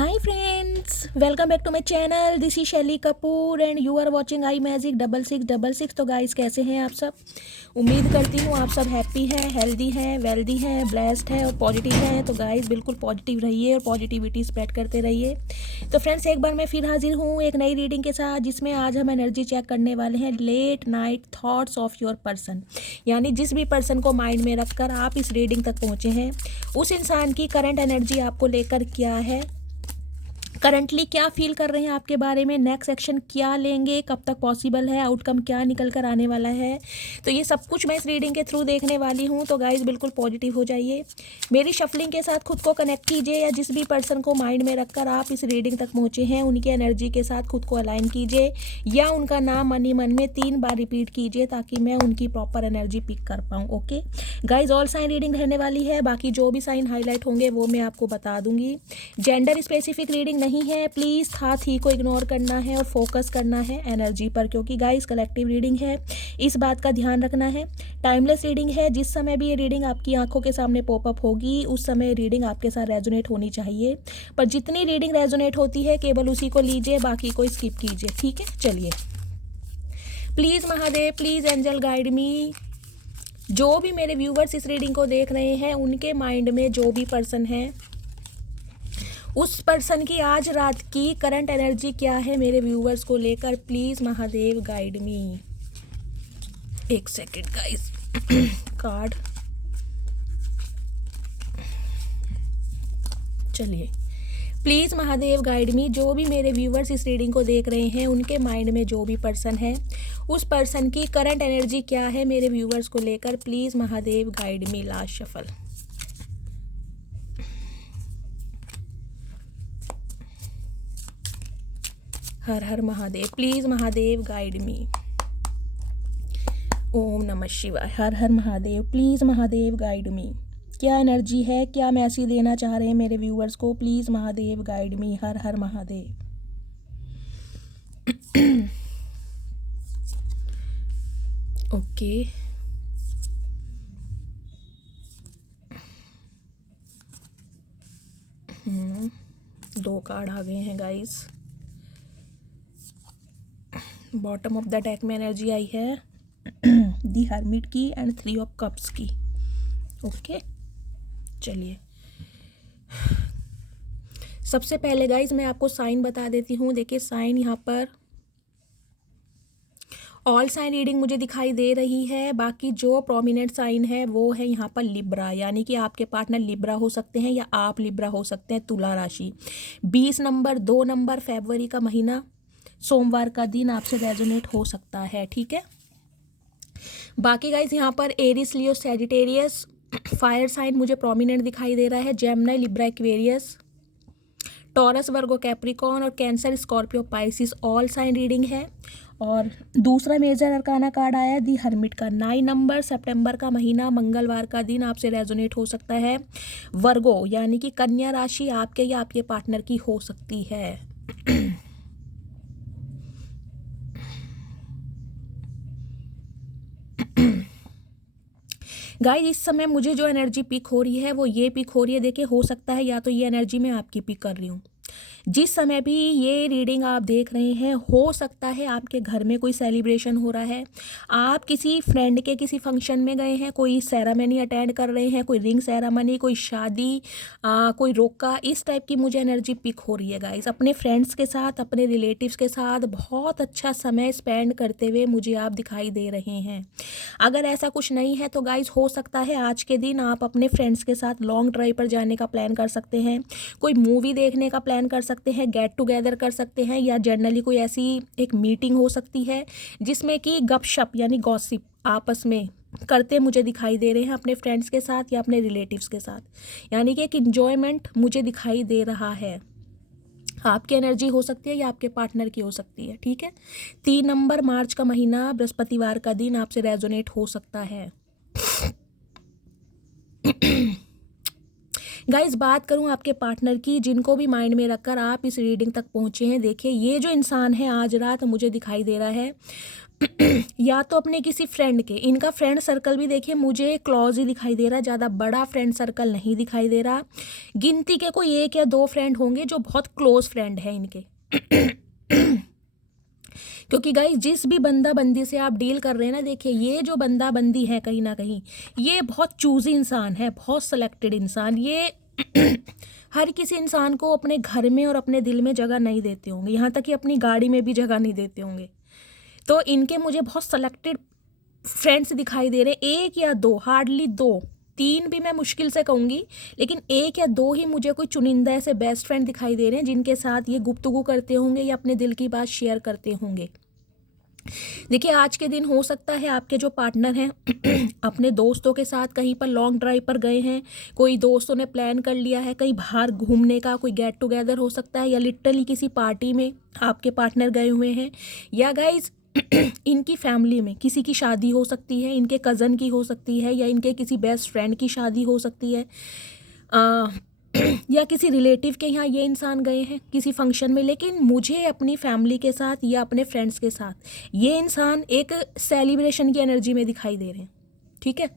Hi friends, welcome back to my channel. This is Shelly Kapoor and you are watching I magic 6666। तो guys कैसे हैं आप सब? उम्मीद करती हूँ आप सब हैप्पी हैं, हेल्दी हैं, वेल्दी हैं, ब्लेस्ड हैं और पॉजिटिव हैं। तो गाइस बिल्कुल पॉजिटिव रहिए और पॉजिटिविटी स्प्रेड करते रहिए। तो फ्रेंड्स एक बार मैं फिर हाजिर हूँ एक नई रीडिंग के साथ, जिसमें आज हम एनर्जी चेक करने वाले हैं late night thoughts of your person. यानी जिस भी पर्सन को माइंड में रखकर आप इस रीडिंग तक पहुँचे हैं, उस इंसान की करंट एनर्जी आपको लेकर क्या है, करंटली क्या फील कर रहे हैं आपके बारे में, नेक्स्ट एक्शन क्या लेंगे, कब तक पॉसिबल है, आउटकम क्या निकल कर आने वाला है। तो ये सब कुछ मैं इस रीडिंग के थ्रू देखने वाली हूँ। तो गाइस बिल्कुल पॉजिटिव हो जाइए, मेरी शफलिंग के साथ खुद को कनेक्ट कीजिए, या जिस भी पर्सन को माइंड में रखकर आप इस रीडिंग तक पहुँचे हैं उनकी एनर्जी के साथ खुद को अलाइन कीजिए, या उनका नाम मनी मन में 3 बार रिपीट कीजिए ताकि मैं उनकी प्रॉपर एनर्जी पिक कर पाऊँ। Okay guys, all sign reading रहने वाली है, बाकी जो भी साइन हाईलाइट होंगे वो मैं आपको बता दूंगी। जेंडर स्पेसिफिक रीडिंग नहीं है, प्लीज़ था थी को इग्नोर करना है और फोकस करना है एनर्जी पर, क्योंकि गाइस कलेक्टिव रीडिंग है, इस बात का ध्यान रखना है। टाइमलेस रीडिंग है, जिस समय भी ये रीडिंग आपकी आंखों के सामने पॉपअप होगी उस समय रीडिंग आपके साथ रेजोनेट होनी चाहिए, पर जितनी रीडिंग रेजोनेट होती है केवल उसी को लीजिए, बाकी को स्किप कीजिए। ठीक है, चलिए। Please Mahadev, please angel guide me. जो भी मेरे व्यूवर्स इस रीडिंग को देख रहे हैं उनके माइंड में जो भी पर्सन है, उस पर्सन की आज रात की करंट एनर्जी क्या है मेरे व्यूवर्स को लेकर, प्लीज महादेव गाइड मी। एक सेकेंड गाइस, कार्ड, चलिए। प्लीज़ महादेव गाइड मी, जो भी मेरे व्यूवर्स इस रीडिंग को देख रहे हैं उनके माइंड में जो भी पर्सन है, उस पर्सन की करंट एनर्जी क्या है मेरे व्यूवर्स को लेकर, please Mahadev guide me. Last shuffle. हर हर Mahadev, please Mahadev guide me. ओम नमः शिवाय। हर हर Mahadev, please Mahadev guide me. क्या एनर्जी है, क्या मैसेज देना चाह रहे हैं मेरे व्यूअर्स को, प्लीज़ महादेव गाइड मी। हर हर महादेव। ओके, दो कार्ड आ गए हैं guys. Bottom of the deck में एनर्जी आई है दी हर्मिट की एंड 3 ऑफ कप्स की। ओके चलिए, सबसे पहले गाइज मैं आपको साइन बता देती हूँ। देखिए साइन यहाँ पर ऑल साइन रीडिंग मुझे दिखाई दे रही है, बाकी जो प्रोमिनेंट साइन है वो है यहाँ पर लिब्रा, यानी कि आपके पार्टनर लिब्रा हो सकते हैं या आप लिब्रा हो सकते हैं। तुला राशि, 20 नंबर 2 नंबर फरवरी का महीना, सोमवार का दिन आपसे रेजोनेट हो सकता है। ठीक है, बाकी गाइज यहाँ पर Aries Leo Sagittarius fire sign मुझे प्रोमिनेंट दिखाई दे रहा है, Gemini Libra Aquarius, Taurus Virgo Capricorn और Cancer Scorpio Pisces all sign reading है। और दूसरा मेजर अरकाना कार्ड आया दी हर्मिट का, 9 नंबर सितंबर का महीना, मंगलवार का दिन आपसे रेजोनेट हो सकता है। वर्गो यानी कि कन्या राशि आपके या आपके पार्टनर की हो सकती है। गाइस इस समय मुझे जो एनर्जी पिक हो रही है वो ये पिक हो रही है, देखिए हो सकता है या तो ये एनर्जी मैं आपकी पिक कर रही हूँ। जिस समय भी ये रीडिंग आप देख रहे हैं, हो सकता है आपके घर में कोई सेलिब्रेशन हो रहा है, आप किसी फ्रेंड के किसी फंक्शन में गए हैं, कोई सेरेमनी अटेंड कर रहे हैं, कोई रिंग सेरेमनी, कोई शादी, कोई रोका, इस टाइप की मुझे एनर्जी पिक हो रही है गाइस। अपने फ्रेंड्स के साथ, अपने रिलेटिव्स के साथ बहुत अच्छा समय स्पेंड करते हुए मुझे आप दिखाई दे रहे हैं। अगर ऐसा कुछ नहीं है तो गाइस हो सकता है आज के दिन आप अपने फ्रेंड्स के साथ लॉन्ग ड्राइव पर जाने का प्लान कर सकते हैं, कोई मूवी देखने का प्लान कर सकते हैं, गेट टुगेदर कर सकते हैं, या जनरली कोई ऐसी एक मीटिंग हो सकती है जिसमें कि गपशप यानी गॉसिप आपस में करते मुझे दिखाई दे रहे हैं अपने फ्रेंड्स के साथ या अपने रिलेटिव्स के साथ, यानी कि एक इन्जॉयमेंट मुझे दिखाई दे रहा है। आपकी एनर्जी हो सकती है या आपके पार्टनर की हो सकती है। ठीक है, 3 नंबर मार्च का महीना, बृहस्पतिवार का दिन आपसे रेजोनेट हो सकता है। गाइस बात करूं आपके पार्टनर की, जिनको भी माइंड में रखकर आप इस रीडिंग तक पहुंचे हैं, देखिए ये जो इंसान है आज रात मुझे दिखाई दे रहा है या तो अपने किसी फ्रेंड के, इनका फ्रेंड सर्कल भी देखिए मुझे क्लोज ही दिखाई दे रहा है, ज़्यादा बड़ा फ्रेंड सर्कल नहीं दिखाई दे रहा। गिनती के कोई 1 या 2 फ्रेंड होंगे जो बहुत क्लोज फ्रेंड है इनके। क्योंकि गाइस जिस भी बंदा बंदी से आप डील कर रहे हैं ना, देखिए ये जो बंदा बंदी है कहीं ना कहीं ये बहुत चूजी इंसान है, बहुत सेलेक्टेड इंसान। ये हर किसी इंसान को अपने घर में और अपने दिल में जगह नहीं देते होंगे, यहाँ तक कि अपनी गाड़ी में भी जगह नहीं देते होंगे। तो इनके मुझे बहुत सेलेक्टेड फ्रेंड्स दिखाई दे रहे हैं, 1 या 2, हार्डली 2, 3 भी मैं मुश्किल से कहूँगी, लेकिन 1 या 2 ही मुझे कोई चुनिंदा ऐसे बेस्ट फ्रेंड दिखाई दे रहे हैं जिनके साथ ये गुफ्तगू करते होंगे या अपने दिल की बात शेयर करते होंगे। देखिए आज के दिन हो सकता है आपके जो पार्टनर हैं अपने दोस्तों के साथ कहीं पर लॉन्ग ड्राइव पर गए हैं, कोई दोस्तों ने प्लान कर लिया है कहीं बाहर घूमने का, कोई गेट टुगेदर हो सकता है, या लिटरली किसी पार्टी में आपके पार्टनर गए हुए हैं, या गाइज इनकी फैमिली में किसी की शादी हो सकती है, इनके कज़न की हो सकती है, या इनके किसी बेस्ट फ्रेंड की शादी हो सकती है, या किसी रिलेटिव के यहाँ ये इंसान गए हैं किसी फंक्शन में। लेकिन मुझे अपनी फैमिली के साथ या अपने फ्रेंड्स के साथ ये इंसान एक सेलिब्रेशन की एनर्जी में दिखाई दे रहे हैं, ठीक है।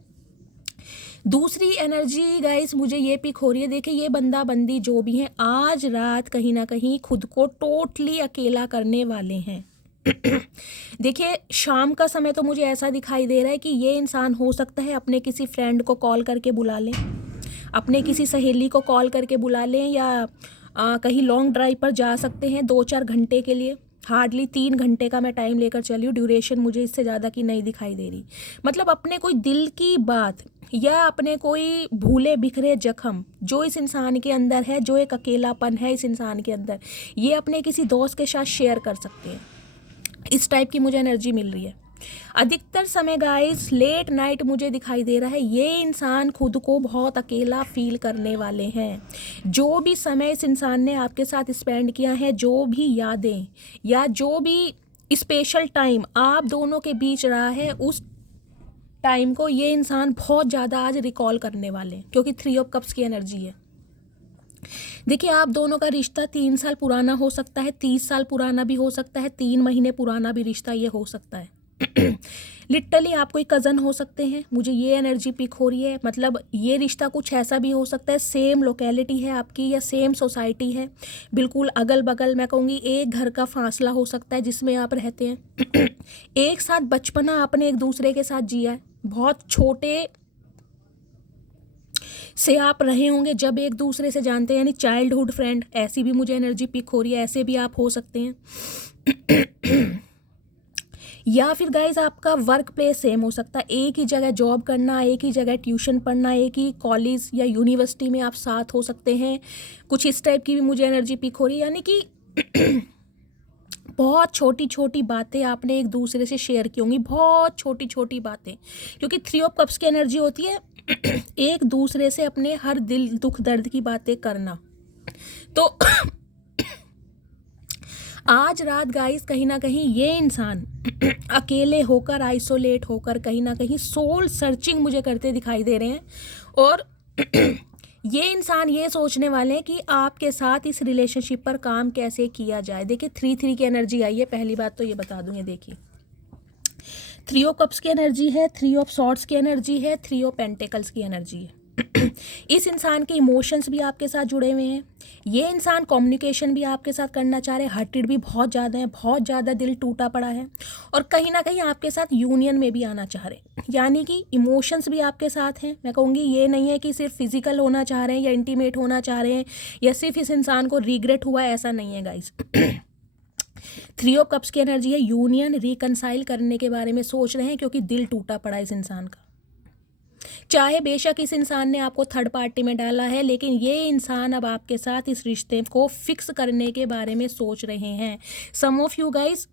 दूसरी एनर्जी गाइस मुझे ये पिक हो रही है, देखिए ये बंदा बंदी जो भी हैं आज रात कहीं ना कहीं खुद को टोटली अकेला करने वाले हैं। देखिए शाम का समय तो मुझे ऐसा दिखाई दे रहा है कि ये इंसान हो सकता है अपने किसी फ्रेंड को कॉल करके बुला लें, अपने किसी सहेली को कॉल करके बुला लें, या कहीं लॉन्ग ड्राइव पर जा सकते हैं 2-4 घंटे के लिए। हार्डली 3 घंटे का मैं टाइम लेकर चली हूँ, ड्यूरेशन मुझे इससे ज़्यादा की नहीं दिखाई दे रही। मतलब अपने कोई दिल की बात या अपने कोई भूले बिखरे जख्म जो इस इंसान के अंदर है, जो एक अकेलापन है इस इंसान के अंदर, ये अपने किसी दोस्त के साथ शेयर कर सकते हैं। इस टाइप की मुझे एनर्जी मिल रही है। अधिकतर समय गाइस लेट नाइट मुझे दिखाई दे रहा है ये इंसान खुद को बहुत अकेला फील करने वाले हैं। जो भी समय इस इंसान ने आपके साथ स्पेंड किया है, जो भी यादें या जो भी स्पेशल टाइम आप दोनों के बीच रहा है, उस टाइम को ये इंसान बहुत ज़्यादा आज रिकॉल करने वाले हैं, क्योंकि 3 ऑफ कप्स की एनर्जी है। देखिए आप दोनों का रिश्ता 3 साल पुराना हो सकता है, 30 साल पुराना भी हो सकता है, 3 महीने पुराना भी रिश्ता ये हो सकता है। लिटरली आप कोई कज़न हो सकते हैं, मुझे ये एनर्जी पिक हो रही है। मतलब ये रिश्ता कुछ ऐसा भी हो सकता है, सेम लोकेलिटी है आपकी या सेम सोसाइटी है, बिल्कुल अगल बगल, मैं कहूँगी एक घर का फासला हो सकता है जिसमें आप रहते हैं। एक साथ बचपना आपने एक दूसरे के साथ जिया है, बहुत छोटे से आप रहे होंगे जब एक दूसरे से जानते हैं, यानी चाइल्डहुड फ्रेंड, ऐसी भी मुझे एनर्जी पिक हो रही है। ऐसे भी आप हो सकते हैं। या फिर गाइज आपका वर्क प्लेस सेम हो सकता है, एक ही जगह जॉब करना, एक ही जगह ट्यूशन पढ़ना, एक ही कॉलेज या यूनिवर्सिटी में आप साथ हो सकते हैं। कुछ इस टाइप की भी मुझे एनर्जी पिक हो रही है, यानी कि बहुत छोटी छोटी बातें आपने एक दूसरे से शेयर की होंगी, बहुत छोटी छोटी बातें, क्योंकि 3 ऑफ कप्स की एनर्जी होती है एक दूसरे से अपने हर दिल दुख दर्द की बातें करना। तो आज रात गाइस कहीं ना कहीं ये इंसान अकेले होकर, आइसोलेट होकर, कहीं ना कहीं सोल सर्चिंग मुझे करते दिखाई दे रहे हैं। और ये इंसान ये सोचने वाले हैं कि आपके साथ इस रिलेशनशिप पर काम कैसे किया जाए। देखिए 3-3 की एनर्जी आई है, पहली बात तो ये बता दूँ, ये देखिए 3 ऑफ कप्स की एनर्जी है, 3 ऑफ सॉर्ड्स की एनर्जी है, 3 ऑफ पेंटिकल्स की एनर्जी है। इस इंसान के इमोशंस भी आपके साथ जुड़े हुए हैं। ये इंसान कम्युनिकेशन भी आपके साथ करना चाह रहे हैं, हर्टेड भी बहुत ज़्यादा है, बहुत ज़्यादा दिल टूटा पड़ा है, और कहीं ना कहीं आपके साथ यूनियन में भी आना चाह रहे हैं, यानी कि इमोशंस भी आपके साथ हैं। मैं कहूँगी ये नहीं है कि सिर्फ फिजिकल होना चाह रहे हैं या इंटीमेट होना चाह रहे हैं या सिर्फ इस इंसान को रिग्रेट हुआ है, ऐसा नहीं है गाइज। 3 ऑफ कप्स की एनर्जी है, यूनियन, रिकनसाइल करने के बारे में सोच रहे हैं, क्योंकि दिल टूटा पड़ा है इस इंसान का। चाहे बेशक इस इंसान ने आपको थर्ड पार्टी में डाला है, लेकिन ये इंसान अब आपके साथ इस रिश्ते को फिक्स करने के बारे में सोच रहे हैं। सम ऑफ यू गाइज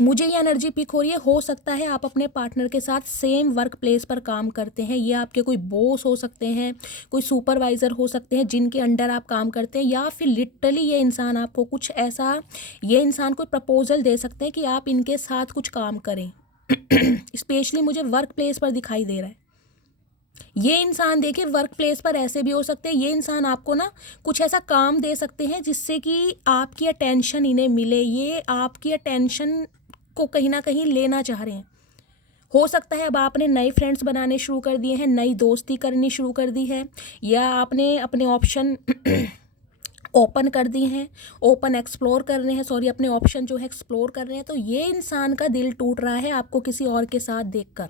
मुझे ये एनर्जी पिक हो रही है, हो सकता है आप अपने पार्टनर के साथ सेम वर्क प्लेस पर काम करते हैं। ये आपके कोई बॉस हो सकते हैं, कोई सुपरवाइज़र हो सकते हैं जिनके अंडर आप काम करते हैं, या फिर लिटरली ये इंसान आपको कुछ ऐसा, ये इंसान कोई प्रपोजल दे सकते हैं कि आप इनके साथ कुछ काम करें। स्पेशली मुझे वर्क प्लेस पर दिखाई दे रहा है। ये इंसान देखिए वर्क प्लेस पर ऐसे भी हो सकते हैं, ये इंसान आपको ना कुछ ऐसा काम दे सकते हैं जिससे कि आपकी अटेंशन इन्हें मिले, ये आपकी अटेंशन को कहीं ना कहीं लेना चाह रहे हैं। हो सकता है अब आपने नए फ्रेंड्स बनाने शुरू कर दिए हैं, नई दोस्ती करनी शुरू कर दी है, या आपने अपने ऑप्शन ओपन कर दिए हैं, ओपन एक्सप्लोर कर रहे हैं, सॉरी अपने ऑप्शन जो है एक्सप्लोर कर रहे हैं। तो ये इंसान का दिल टूट रहा है आपको किसी और के साथ देखकर।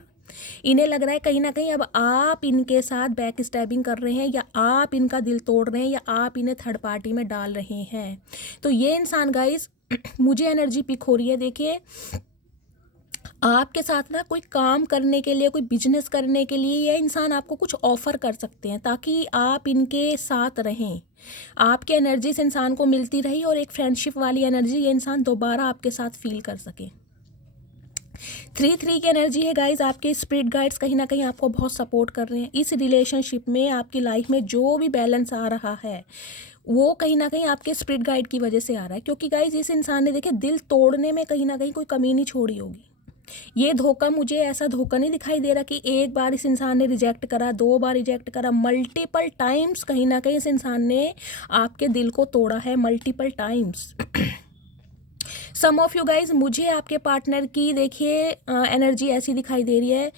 इन्हें लग रहा है कहीं ना कहीं अब आप इनके साथ बैक स्टैबिंग कर रहे हैं, या आप इनका दिल तोड़ रहे हैं, या आप इन्हें थर्ड पार्टी में डाल रहे हैं। तो ये इंसान गाइस मुझे एनर्जी पिक हो रही है। देखिए आपके साथ ना कोई काम करने के लिए, कोई बिजनेस करने के लिए ये इंसान आपको कुछ ऑफर कर सकते हैं ताकि आप इनके साथ रहें। आपकी एनर्जी इस इंसान को मिलती रही और एक फ्रेंडशिप वाली एनर्जी ये इंसान दोबारा आपके साथ फील कर सके। 3-3 की एनर्जी है गाइज। आपके स्पिरिट गाइड्स कहीं ना कहीं आपको बहुत सपोर्ट कर रहे हैं इस रिलेशनशिप में। आपकी लाइफ में जो भी बैलेंस आ रहा है वो कहीं ना कहीं आपके स्पिरिट गाइड की वजह से आ रहा है, क्योंकि गाइज इस इंसान ने देखे दिल तोड़ने में कहीं ना कहीं कोई कमी नहीं छोड़ी होगी। ये धोखा, मुझे ऐसा धोखा नहीं दिखाई दे रहा कि एक बार इस इंसान ने रिजेक्ट करा, 2 बार रिजेक्ट करा, मल्टीपल टाइम्स कहीं ना कहीं इस इंसान ने आपके दिल को तोड़ा है, multiple times. Some of you guys, मुझे आपके पार्टनर की देखिए एनर्जी ऐसी दिखाई दे रही है।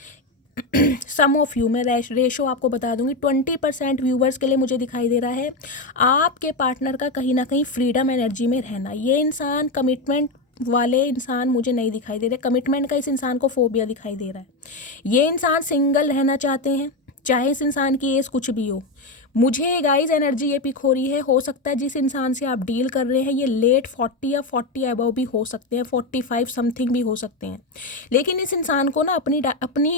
सम ऑफ यू, मैं रेशो आपको बता दूंगी, 20% व्यूवर्स के लिए मुझे दिखाई दे रहा है आपके पार्टनर का कहीं ना कहीं फ्रीडम एनर्जी में रहना। ये इंसान कमिटमेंट वाले इंसान मुझे नहीं दिखाई दे रहे, कमिटमेंट का इस इंसान को फोबिया दिखाई दे रहा है। ये इंसान सिंगल रहना चाहते हैं, चाहे इस इंसान की एज कुछ भी हो। मुझे गाइज एनर्जी ये पिक हो रही है, हो सकता है जिस इंसान से आप डील कर रहे हैं ये लेट 40 या 40 अबव भी हो सकते हैं, 45 समथिंग भी हो सकते हैं, लेकिन इस इंसान को ना अपनी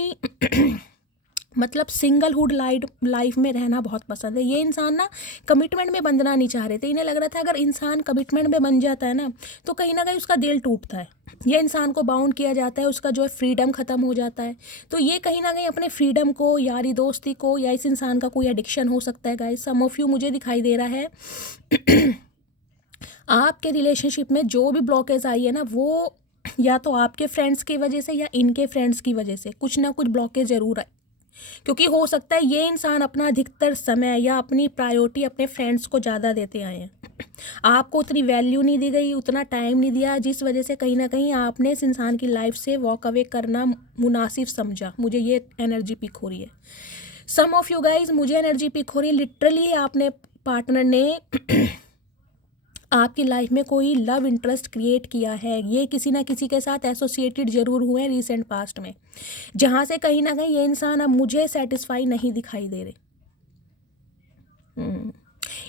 मतलब सिंगलहुड लाइफ में रहना बहुत पसंद है। ये इंसान ना कमिटमेंट में बंधना नहीं चाह रहे थे। इन्हें लग रहा था अगर इंसान कमिटमेंट में बन जाता है ना तो कहीं ना कहीं उसका दिल टूटता है, ये इंसान को बाउंड किया जाता है, उसका जो है फ्रीडम ख़त्म हो जाता है। तो ये कहीं ना कहीं अपने फ्रीडम को, यारी दोस्ती को, या इस इंसान का कोई एडिक्शन हो सकता है गाइस। सम ऑफ यू मुझे दिखाई दे रहा है आपके रिलेशनशिप में जो भी ब्लॉकेज आई है ना वो या तो आपके फ्रेंड्स की वजह से या इनके फ्रेंड्स की वजह से कुछ ना कुछ ब्लॉकेज ज़रूर है, क्योंकि हो सकता है ये इंसान अपना अधिकतर समय या अपनी प्रायोरिटी अपने फ्रेंड्स को ज़्यादा देते आए हैं। आपको उतनी वैल्यू नहीं दी गई, उतना टाइम नहीं दिया, जिस वजह से कहीं ना कहीं आपने इस इंसान की लाइफ से वॉक अवे करना मुनासिब समझा। मुझे ये एनर्जी पिक हो रही है। सम ऑफ यू गाइज, मुझे एनर्जी पिक हो रही है लिटरली आपने पार्टनर ने आपकी लाइफ में कोई लव इंटरेस्ट क्रिएट किया है। ये किसी ना किसी के साथ एसोसिएटेड ज़रूर हुए हैं रिसेंट पास्ट में, जहाँ से कहीं ना कहीं ये इंसान अब मुझे सेटिस्फाई नहीं दिखाई दे रहे।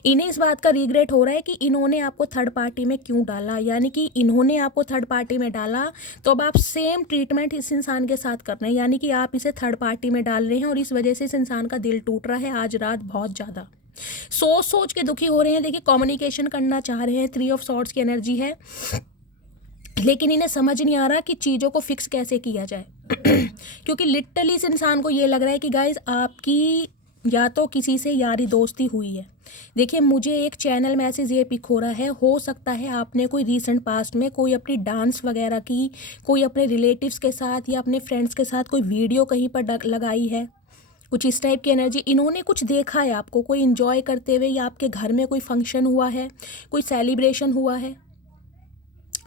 इन्हें इस बात का रिग्रेट हो रहा है कि इन्होंने आपको थर्ड पार्टी में क्यों डाला, यानी कि इन्होंने आपको थर्ड पार्टी में डाला तो अब आप सेम ट्रीटमेंट इस इंसान के साथ कर रहे हैं, यानी कि आप इसे थर्ड पार्टी में डाल रहे हैं और इस वजह से इस इंसान का दिल टूट रहा है आज रात बहुत ज़्यादा। सोच के दुखी हो रहे हैं। देखिए कम्युनिकेशन करना चाह रहे हैं, 3 ऑफ सॉर्ड्स की एनर्जी है, लेकिन इन्हें समझ नहीं आ रहा कि चीज़ों को फिक्स कैसे किया जाए। क्योंकि लिटरली इस इंसान को ये लग रहा है कि गाइज आपकी या तो किसी से यारी दोस्ती हुई है। देखिए मुझे एक चैनल मैसेज ये पिक हो रहा है, हो सकता है आपने कोई रीसेंट पास्ट में कोई अपनी डांस वगैरह की, कोई अपने रिलेटिव्स के साथ या अपने फ्रेंड्स के साथ कोई वीडियो कहीं पर लगाई है, कुछ इस टाइप की एनर्जी। इन्होंने कुछ देखा है आपको कोई इन्जॉय करते हुए, या आपके घर में कोई फंक्शन हुआ है, कोई सेलिब्रेशन हुआ है,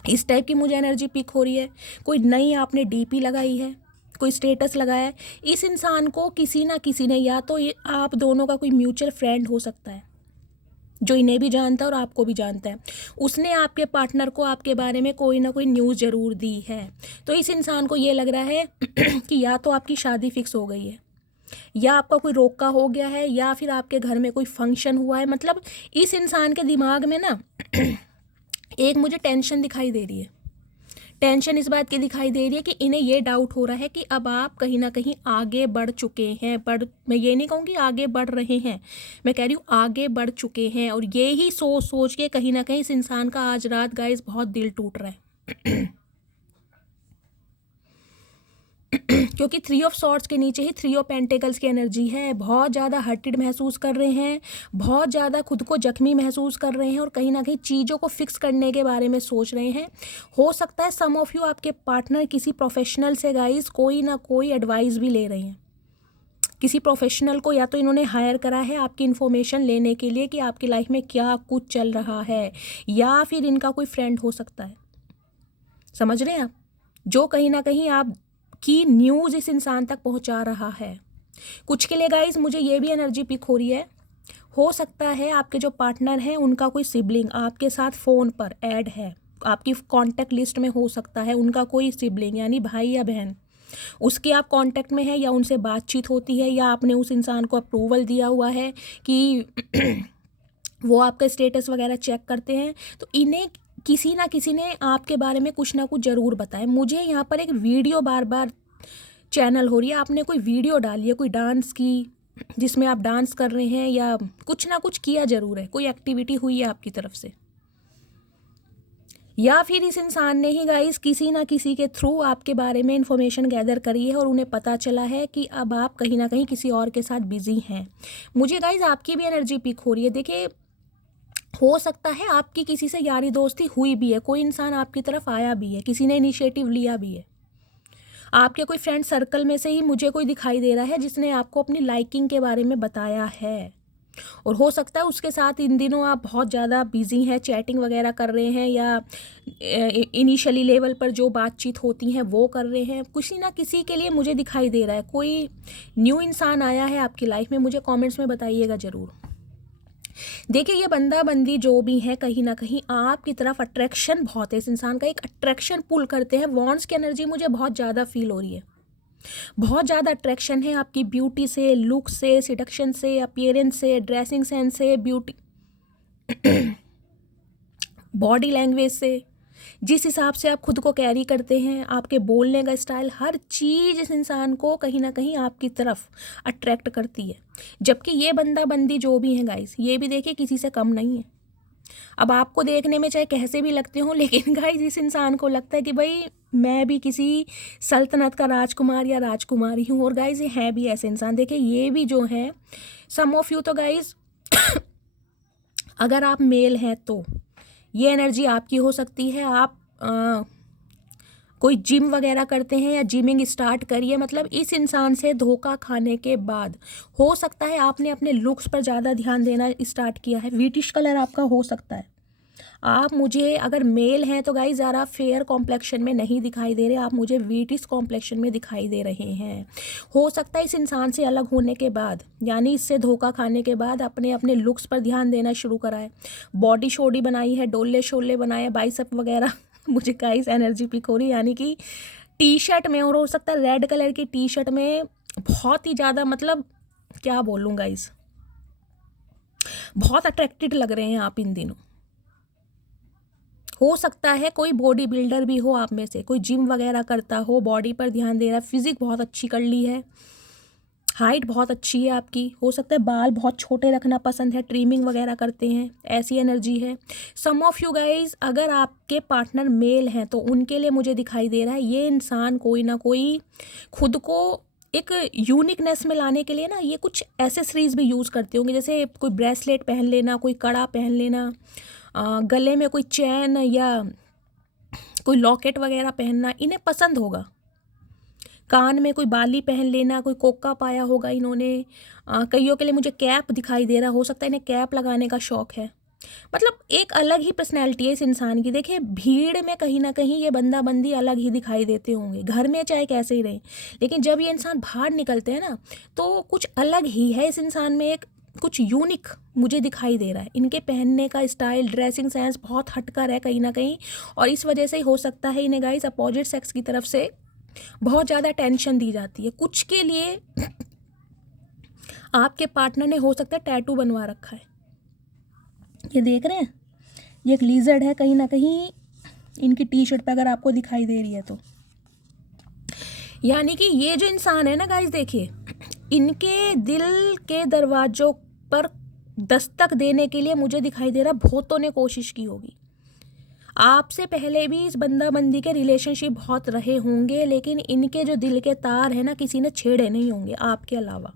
इस टाइप की मुझे एनर्जी पिक हो रही है। कोई नई आपने डीपी लगाई है, कोई स्टेटस लगाया है। इस इंसान को किसी ना किसी ने, या तो ये आप दोनों का कोई म्यूचुअल फ्रेंड हो सकता है जो इन्हें भी जानता है और आपको भी जानता है, उसने आपके पार्टनर को आपके बारे में कोई ना कोई न्यूज़ ज़रूर दी है। तो इस इंसान को ये लग रहा है कि या तो आपकी शादी फिक्स हो गई है, या आपका कोई रोका हो गया है, या फिर आपके घर में कोई फंक्शन हुआ है। मतलब इस इंसान के दिमाग में ना एक मुझे टेंशन दिखाई दे रही है। टेंशन इस बात की दिखाई दे रही है कि इन्हें ये डाउट हो रहा है कि अब आप कहीं ना कहीं आगे बढ़ चुके हैं। मैं ये नहीं कहूँगी आगे बढ़ रहे हैं, मैं कह रही हूँ आगे बढ़ चुके हैं। और ये ही सोच के कहीं ना कहीं इस इंसान का आज रात गाइस बहुत दिल टूट रहा है। क्योंकि 3 ऑफ सॉर्ड्स के नीचे ही 3 ऑफ पेंटिकल्स की एनर्जी है। बहुत ज़्यादा हर्टेड महसूस कर रहे हैं, बहुत ज़्यादा खुद को जख्मी महसूस कर रहे हैं, और कहीं ना कहीं चीज़ों को फिक्स करने के बारे में सोच रहे हैं। हो सकता है सम ऑफ यू आपके पार्टनर किसी प्रोफेशनल से गाइस कोई ना कोई एडवाइस भी ले रहे हैं। किसी प्रोफेशनल को या तो इन्होंने हायर करा है आपकी इन्फॉर्मेशन लेने के लिए कि आपकी लाइफ में क्या कुछ चल रहा है, या फिर इनका कोई फ्रेंड हो सकता है। समझ रहे हैं आप? जो कहीं ना कहीं आपकी न्यूज़ इस इंसान तक पहुंचा रहा है। कुछ के लिए गाइज मुझे ये भी एनर्जी पिक हो रही है, हो सकता है आपके जो पार्टनर हैं उनका कोई सिबलिंग आपके साथ फ़ोन पर ऐड है, आपकी कॉन्टैक्ट लिस्ट में हो सकता है उनका कोई सिबलिंग यानी भाई या बहन, उसके आप कांटेक्ट में है या उनसे बातचीत होती है या आपने उस इंसान को अप्रूवल दिया हुआ है कि वो आपका स्टेटस वगैरह चेक करते हैं। तो इन्हें किसी ना किसी ने आपके बारे में कुछ ना कुछ ज़रूर बताया। मुझे यहाँ पर एक वीडियो बार बार चैनल हो रही है, आपने कोई वीडियो डाली है कोई डांस की जिसमें आप डांस कर रहे हैं या कुछ ना कुछ किया ज़रूर है, कोई एक्टिविटी हुई है आपकी तरफ से, या फिर इस इंसान ने ही गाइस किसी ना किसी के थ्रू आपके बारे में इंफॉर्मेशन गैदर करी है और उन्हें पता चला है कि अब आप कहीं ना कहीं किसी और के साथ बिजी हैं। मुझे गाइस आपकी भी एनर्जी पिक हो रही है। देखिए, हो सकता है आपकी किसी से यारी दोस्ती हुई भी है, कोई इंसान आपकी तरफ आया भी है, किसी ने इनिशिएटिव लिया भी है। आपके कोई फ्रेंड सर्कल में से ही मुझे कोई दिखाई दे रहा है जिसने आपको अपनी लाइकिंग के बारे में बताया है, और हो सकता है उसके साथ इन दिनों आप बहुत ज़्यादा बिजी हैं, चैटिंग वगैरह कर रहे हैं या इनिशियली लेवल पर जो बातचीत होती हैं वो कर रहे हैं। किसी ना किसी के लिए मुझे दिखाई दे रहा है कोई न्यू इंसान आया है आपकी लाइफ में। मुझे कमेंट्स में बताइएगा ज़रूर। देखिए, ये बंदा बंदी जो भी है कहीं ना कहीं आपकी तरफ अट्रैक्शन बहुत है, इस इंसान का एक अट्रैक्शन पुल करते हैं। वॉन्ड्स की एनर्जी मुझे बहुत ज़्यादा फील हो रही है, बहुत ज़्यादा अट्रैक्शन है आपकी ब्यूटी से, लुक से, सिडक्शन से, अपीयरेंस से, ड्रेसिंग सेंस से, ब्यूटी बॉडी लैंग्वेज से, जिस हिसाब से आप खुद को कैरी करते हैं, आपके बोलने का स्टाइल, हर चीज़ इस इंसान को कहीं ना कहीं आपकी तरफ अट्रैक्ट करती है। जबकि ये बंदा बंदी जो भी है गाइस, ये भी देखिए किसी से कम नहीं है। अब आपको देखने में चाहे कैसे भी लगते हो, लेकिन गाइस इस इंसान को लगता है कि भाई मैं भी किसी सल्तनत का राजकुमार या राजकुमारी हूँ। और गाइस ये है भी ऐसे इंसान। देखिए, ये भी जो है सम ऑफ यू तो गाइस अगर आप मेल हैं तो ये एनर्जी आपकी हो सकती है। आप कोई जिम वगैरह करते हैं या जिमिंग स्टार्ट करिए। मतलब इस इंसान से धोखा खाने के बाद हो सकता है आपने अपने लुक्स पर ज़्यादा ध्यान देना स्टार्ट किया है। व्हिटिश कलर आपका हो सकता है। आप मुझे अगर मेल हैं तो गाइस ज़रा फेयर कॉम्प्लेक्शन में नहीं दिखाई दे रहे, आप मुझे व्हिटिश कॉम्प्लेक्शन में दिखाई दे रहे हैं। हो सकता है इस इंसान से अलग होने के बाद यानी इससे धोखा खाने के बाद अपने अपने लुक्स पर ध्यान देना शुरू करा है, बॉडी शोडी बनाई है, डोले शोले बनाए, बाइसेप वगैरह मुझे गाइस एनर्जी पिक हो रही है। यानी कि टी शर्ट में, और हो सकता है रेड कलर की टी शर्ट में बहुत ही ज़्यादा, मतलब क्या बोलूँ गाइस, बहुत अट्रैक्टेड लग रहे हैं आप इन दिनों। हो सकता है कोई बॉडी बिल्डर भी हो आप में से, कोई जिम वगैरह करता हो, बॉडी पर ध्यान दे रहा है, फिजिक बहुत अच्छी कर ली है, हाइट बहुत अच्छी है आपकी। हो सकता है बाल बहुत छोटे रखना पसंद है, ट्रिमिंग वगैरह करते हैं, ऐसी एनर्जी है। सम ऑफ यू गाइज अगर आपके पार्टनर मेल हैं तो उनके लिए मुझे दिखाई दे रहा है ये इंसान कोई ना कोई खुद को एक यूनिकनेस में लाने के लिए ना ये कुछ एसेसरीज भी यूज़ करते होंगे, जैसे कोई ब्रेसलेट पहन लेना, कोई कड़ा पहन लेना, गले में कोई चैन या कोई लॉकेट वगैरह पहनना इन्हें पसंद होगा। कान में कोई बाली पहन लेना, कोई कोका पाया होगा इन्होंने। कईयों के लिए मुझे कैप दिखाई दे रहा, हो सकता है इन्हें कैप लगाने का शौक है। मतलब एक अलग ही पर्सनैलिटी है इस इंसान की। देखिए, भीड़ में कहीं ना कहीं ये बंदा बंदी अलग ही दिखाई देते होंगे, घर में चाहे कैसे ही रहे, लेकिन जब ये इंसान बाहर निकलते हैं ना तो कुछ अलग ही है इस इंसान में, एक कुछ यूनिक मुझे दिखाई दे रहा है। इनके पहनने का स्टाइल, ड्रेसिंग सेंस बहुत हटकर है कहीं ना कहीं, और इस वजह से ही हो सकता है इन्हें गाइस अपोजिट सेक्स की तरफ से बहुत ज़्यादा टेंशन दी जाती है। कुछ के लिए आपके पार्टनर ने हो सकता है टैटू बनवा रखा है, ये देख रहे हैं, ये एक लीजर्ड है कहीं ना कहीं इनकी टी शर्ट पे अगर आपको दिखाई दे रही है तो। यानी कि ये जो इंसान है ना गाइस, देखिए इनके दिल के दरवाजों पर दस्तक देने के लिए मुझे दिखाई दे रहा बहुतों ने कोशिश की होगी। आपसे पहले भी इस बंदा बंदी के रिलेशनशिप बहुत रहे होंगे, लेकिन इनके जो दिल के तार हैं ना किसी ने छेड़े नहीं होंगे आपके अलावा।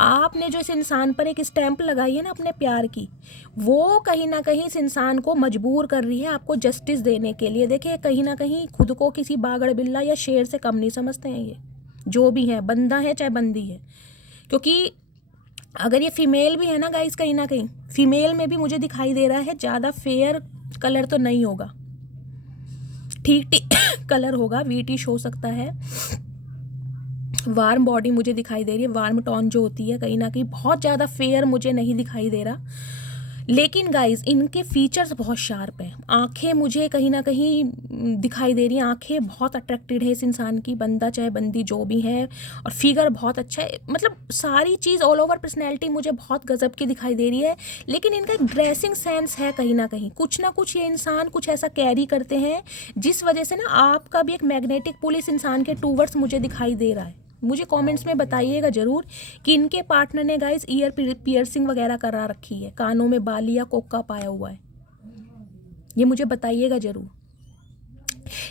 आपने जो इस इंसान पर एक स्टैंप लगाई है ना अपने प्यार की, वो कहीं ना कहीं इस इंसान को मजबूर कर रही है आपको जस्टिस देने के लिए। देखिए, कहीं ना कहीं खुद को किसी बागड़ बिल्ला या शेर से कम नहीं समझते हैं ये जो भी है, बंदा है चाहे बंदी है। क्योंकि अगर ये फीमेल भी है ना गाइस, कहीं ना कहीं फीमेल में भी मुझे दिखाई दे रहा है ज़्यादा फेयर कलर तो नहीं होगा, ठीक ठीक कलर होगा, वीटिश हो सकता है। वार्म बॉडी मुझे दिखाई दे रही है, वार्म टोन जो होती है, कहीं ना कहीं बहुत ज़्यादा फेयर मुझे नहीं दिखाई दे रहा। लेकिन गाइज इनके फीचर्स बहुत शार्प हैं। आंखें मुझे कहीं ना कहीं दिखाई दे रही हैं, आंखें बहुत अट्रैक्टेड है इस इंसान की, बंदा चाहे बंदी जो भी है। और फिगर बहुत अच्छा है, मतलब सारी चीज़ ऑल ओवर पर्सनैलिटी मुझे बहुत गजब की दिखाई दे रही है। लेकिन इनका एक ड्रेसिंग सेंस है, कहीं ना कहीं कुछ ना कुछ ये इंसान कुछ ऐसा कैरी करते हैं जिस वजह से ना आपका भी एक मैग्नेटिक पुल इस इंसान के टूवर्ड्स मुझे दिखाई दे रहा है। मुझे कमेंट्स में बताइएगा ज़रूर कि इनके पार्टनर ने गाइस ईयर पियर्सिंग वगैरह करा रखी है, कानों में बाली या कोका पाया हुआ है, ये मुझे बताइएगा ज़रूर।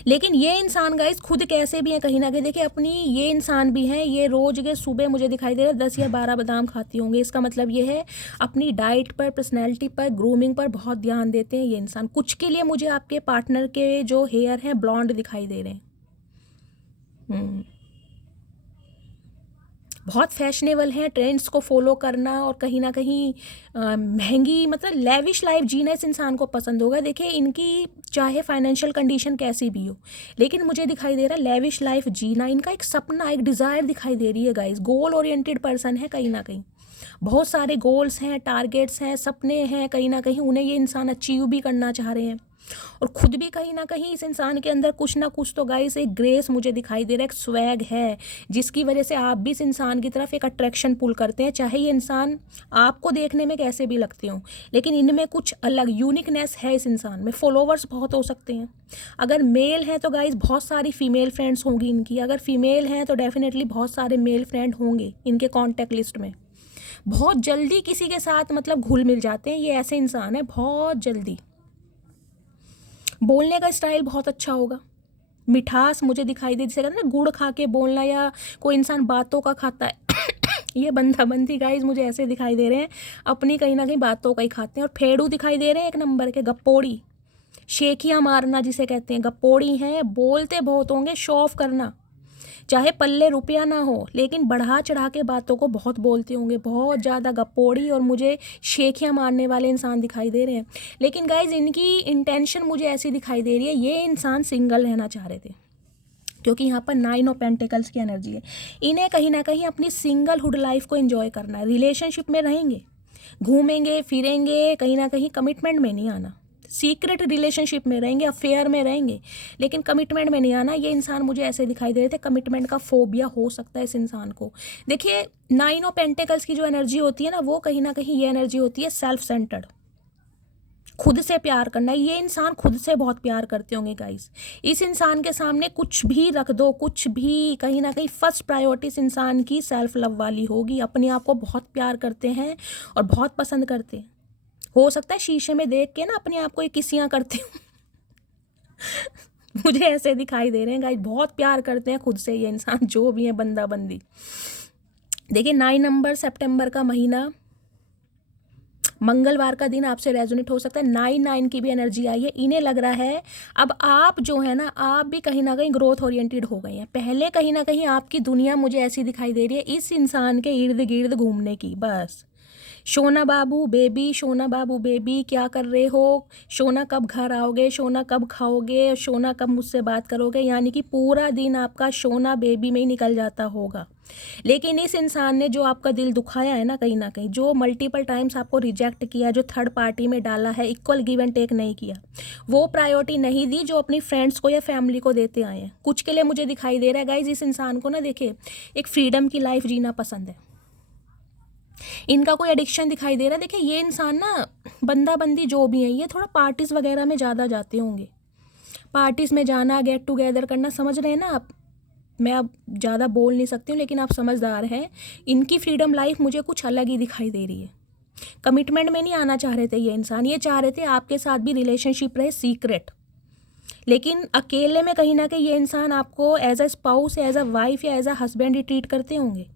लेकिन ये इंसान गाइस खुद कैसे भी हैं, कहीं ना कहीं देखिए अपनी ये इंसान भी हैं, ये रोज के सुबह मुझे दिखाई दे रहा है 10 या 12 बादाम खाती होंगे। इसका मतलब ये है अपनी डाइट पर, पर्सनैलिटी पर, ग्रूमिंग पर बहुत ध्यान देते हैं ये इंसान। कुछ के लिए मुझे आपके पार्टनर के जो हेयर हैं ब्लॉन्ड दिखाई दे रहे हैं। बहुत फैशनेबल हैं, ट्रेंड्स को फॉलो करना और कहीं ना कहीं महंगी मतलब लेविश लाइफ जीना इस इंसान को पसंद होगा। देखिए इनकी चाहे फाइनेंशियल कंडीशन कैसी भी हो, लेकिन मुझे दिखाई दे रहा है लेविश लाइफ जीना इनका एक सपना, एक डिज़ायर दिखाई दे रही है गाइस। गोल ओरिएंटेड पर्सन है कहीं ना कहीं, बहुत सारे गोल्स हैं, टारगेट्स हैं, सपने हैं, कहीं ना कहीं उन्हें ये इंसान अचीव भी करना चाह रहे हैं। और खुद भी कहीं ना कहीं इस इंसान के अंदर कुछ ना कुछ तो गाइस एक ग्रेस मुझे दिखाई दे रहा है, एक स्वैग है, जिसकी वजह से आप भी इस इंसान की तरफ एक अट्रैक्शन पुल करते हैं। चाहे ये इंसान आपको देखने में कैसे भी लगते हों, लेकिन इनमें कुछ अलग यूनिकनेस है इस इंसान में। फॉलोवर्स बहुत हो सकते हैं, अगर मेल हैं तो गाइस बहुत सारी फीमेल फ्रेंड्स होंगी इनकी, अगर फीमेल हैं तो डेफिनेटली बहुत सारे मेल फ्रेंड होंगे इनके कॉन्टैक्ट लिस्ट में। बहुत जल्दी किसी के साथ मतलब घुल मिल जाते हैं, ये ऐसे इंसान है बहुत जल्दी। बोलने का स्टाइल बहुत अच्छा होगा, मिठास मुझे दिखाई दे, जैसे कहते हैं ना गुड़ खा के बोलना, या कोई इंसान बातों का खाता है ये बंदा बंदी गाइस मुझे ऐसे दिखाई दे रहे हैं, अपनी कहीं ना कहीं बातों का ही खाते हैं। और फेड़ू दिखाई दे रहे हैं एक नंबर के, गप्पोड़ी, शेखियाँ मारना जिसे कहते हैं, गप्पोड़ी हैं, बोलते बहुत होंगे, शो ऑफ करना, चाहे पल्ले रुपया ना हो लेकिन बढ़ा चढ़ा के बातों को बहुत बोलते होंगे, बहुत ज़्यादा गप्पोड़ी और मुझे शेखियाँ मारने वाले इंसान दिखाई दे रहे हैं। लेकिन गाइज इनकी इंटेंशन मुझे ऐसी दिखाई दे रही है, ये इंसान सिंगल रहना चाह रहे थे, क्योंकि यहाँ पर 9 ऑफ पेंटिकल्स की एनर्जी है। इन्हें कहीं ना कहीं अपनी सिंगलहुड लाइफ को एंजॉय करना है, रिलेशनशिप में रहेंगे, घूमेंगे फिरेंगे, कहीं ना कहीं कमिटमेंट में नहीं आना, सीक्रेट रिलेशनशिप में रहेंगे, अफेयर में रहेंगे, लेकिन कमिटमेंट में नहीं आना। ये इंसान मुझे ऐसे दिखाई दे रहे थे, कमिटमेंट का फोबिया हो सकता है इस इंसान को। देखिए 9 ऑफ पेंटिकल्स की जो एनर्जी होती है ना, वो कहीं ना कहीं ये एनर्जी होती है सेल्फ सेंटर्ड, खुद से प्यार करना। ये इंसान खुद से बहुत प्यार करते होंगे गाइस। इस इंसान के सामने कुछ भी रख दो, कुछ भी, कहीं ना कहीं फर्स्ट प्रायोरिटी इस इंसान की सेल्फ लव वाली होगी। अपने आप को बहुत प्यार करते हैं और बहुत पसंद करते हैं। हो सकता है शीशे में देख के ना अपने आप को ये किसियाँ करते हो मुझे ऐसे दिखाई दे रहे हैं गाइस, बहुत प्यार करते हैं खुद से ये इंसान, जो भी है बंदा बंदी। देखिए 9 नंबर सितंबर का महीना, मंगलवार का दिन आपसे रेजोनेट हो सकता है। 9 की भी एनर्जी आई है, इन्हें लग रहा है अब आप जो है ना, आप भी कहीं ना कहीं ग्रोथ ओरिएंटेड हो गए हैं। पहले कहीं ना कहीं आपकी दुनिया मुझे ऐसी दिखाई दे रही है इस इंसान के इर्द गिर्द घूमने की, बस सोना बाबू बेबी, सोना बाबू बेबी क्या कर रहे हो, सोना कब घर आओगे, सोना कब खाओगे, सोना कब मुझसे बात करोगे, यानी कि पूरा दिन आपका सोना बेबी में ही निकल जाता होगा। लेकिन इस इंसान ने जो आपका दिल दुखाया है ना, कहीं ना कहीं जो मल्टीपल टाइम्स आपको रिजेक्ट किया, जो थर्ड पार्टी में डाला है, इक्वल गिव एंड टेक नहीं किया, वो प्रायोरिटी नहीं दी जो अपनी फ्रेंड्स को या फैमिली को देते आए हैं। कुछ के लिए मुझे दिखाई दे रहा है गाइज, इस इंसान को ना देखिए एक फ्रीडम की लाइफ जीना पसंद है, इनका कोई एडिक्शन दिखाई दे रहा है। देखिए ये इंसान ना बंदा बंदी जो भी है, ये थोड़ा पार्टीज़ वगैरह में ज़्यादा जाते होंगे, पार्टीज़ में जाना, गेट टुगेदर करना, समझ रहे हैं ना आप। मैं अब ज़्यादा बोल नहीं सकती हूँ, लेकिन आप समझदार हैं। इनकी फ्रीडम लाइफ मुझे कुछ अलग ही दिखाई दे रही है। कमिटमेंट में नहीं आना चाह रहे थे ये इंसान, ये चाह रहे थे आपके साथ भी रिलेशनशिप रहे सीक्रेट, लेकिन अकेले में कहीं ना कहीं ये इंसान आपको as a spouse, as a wife या एज अ हस्बैंड ही ट्रीट करते होंगे।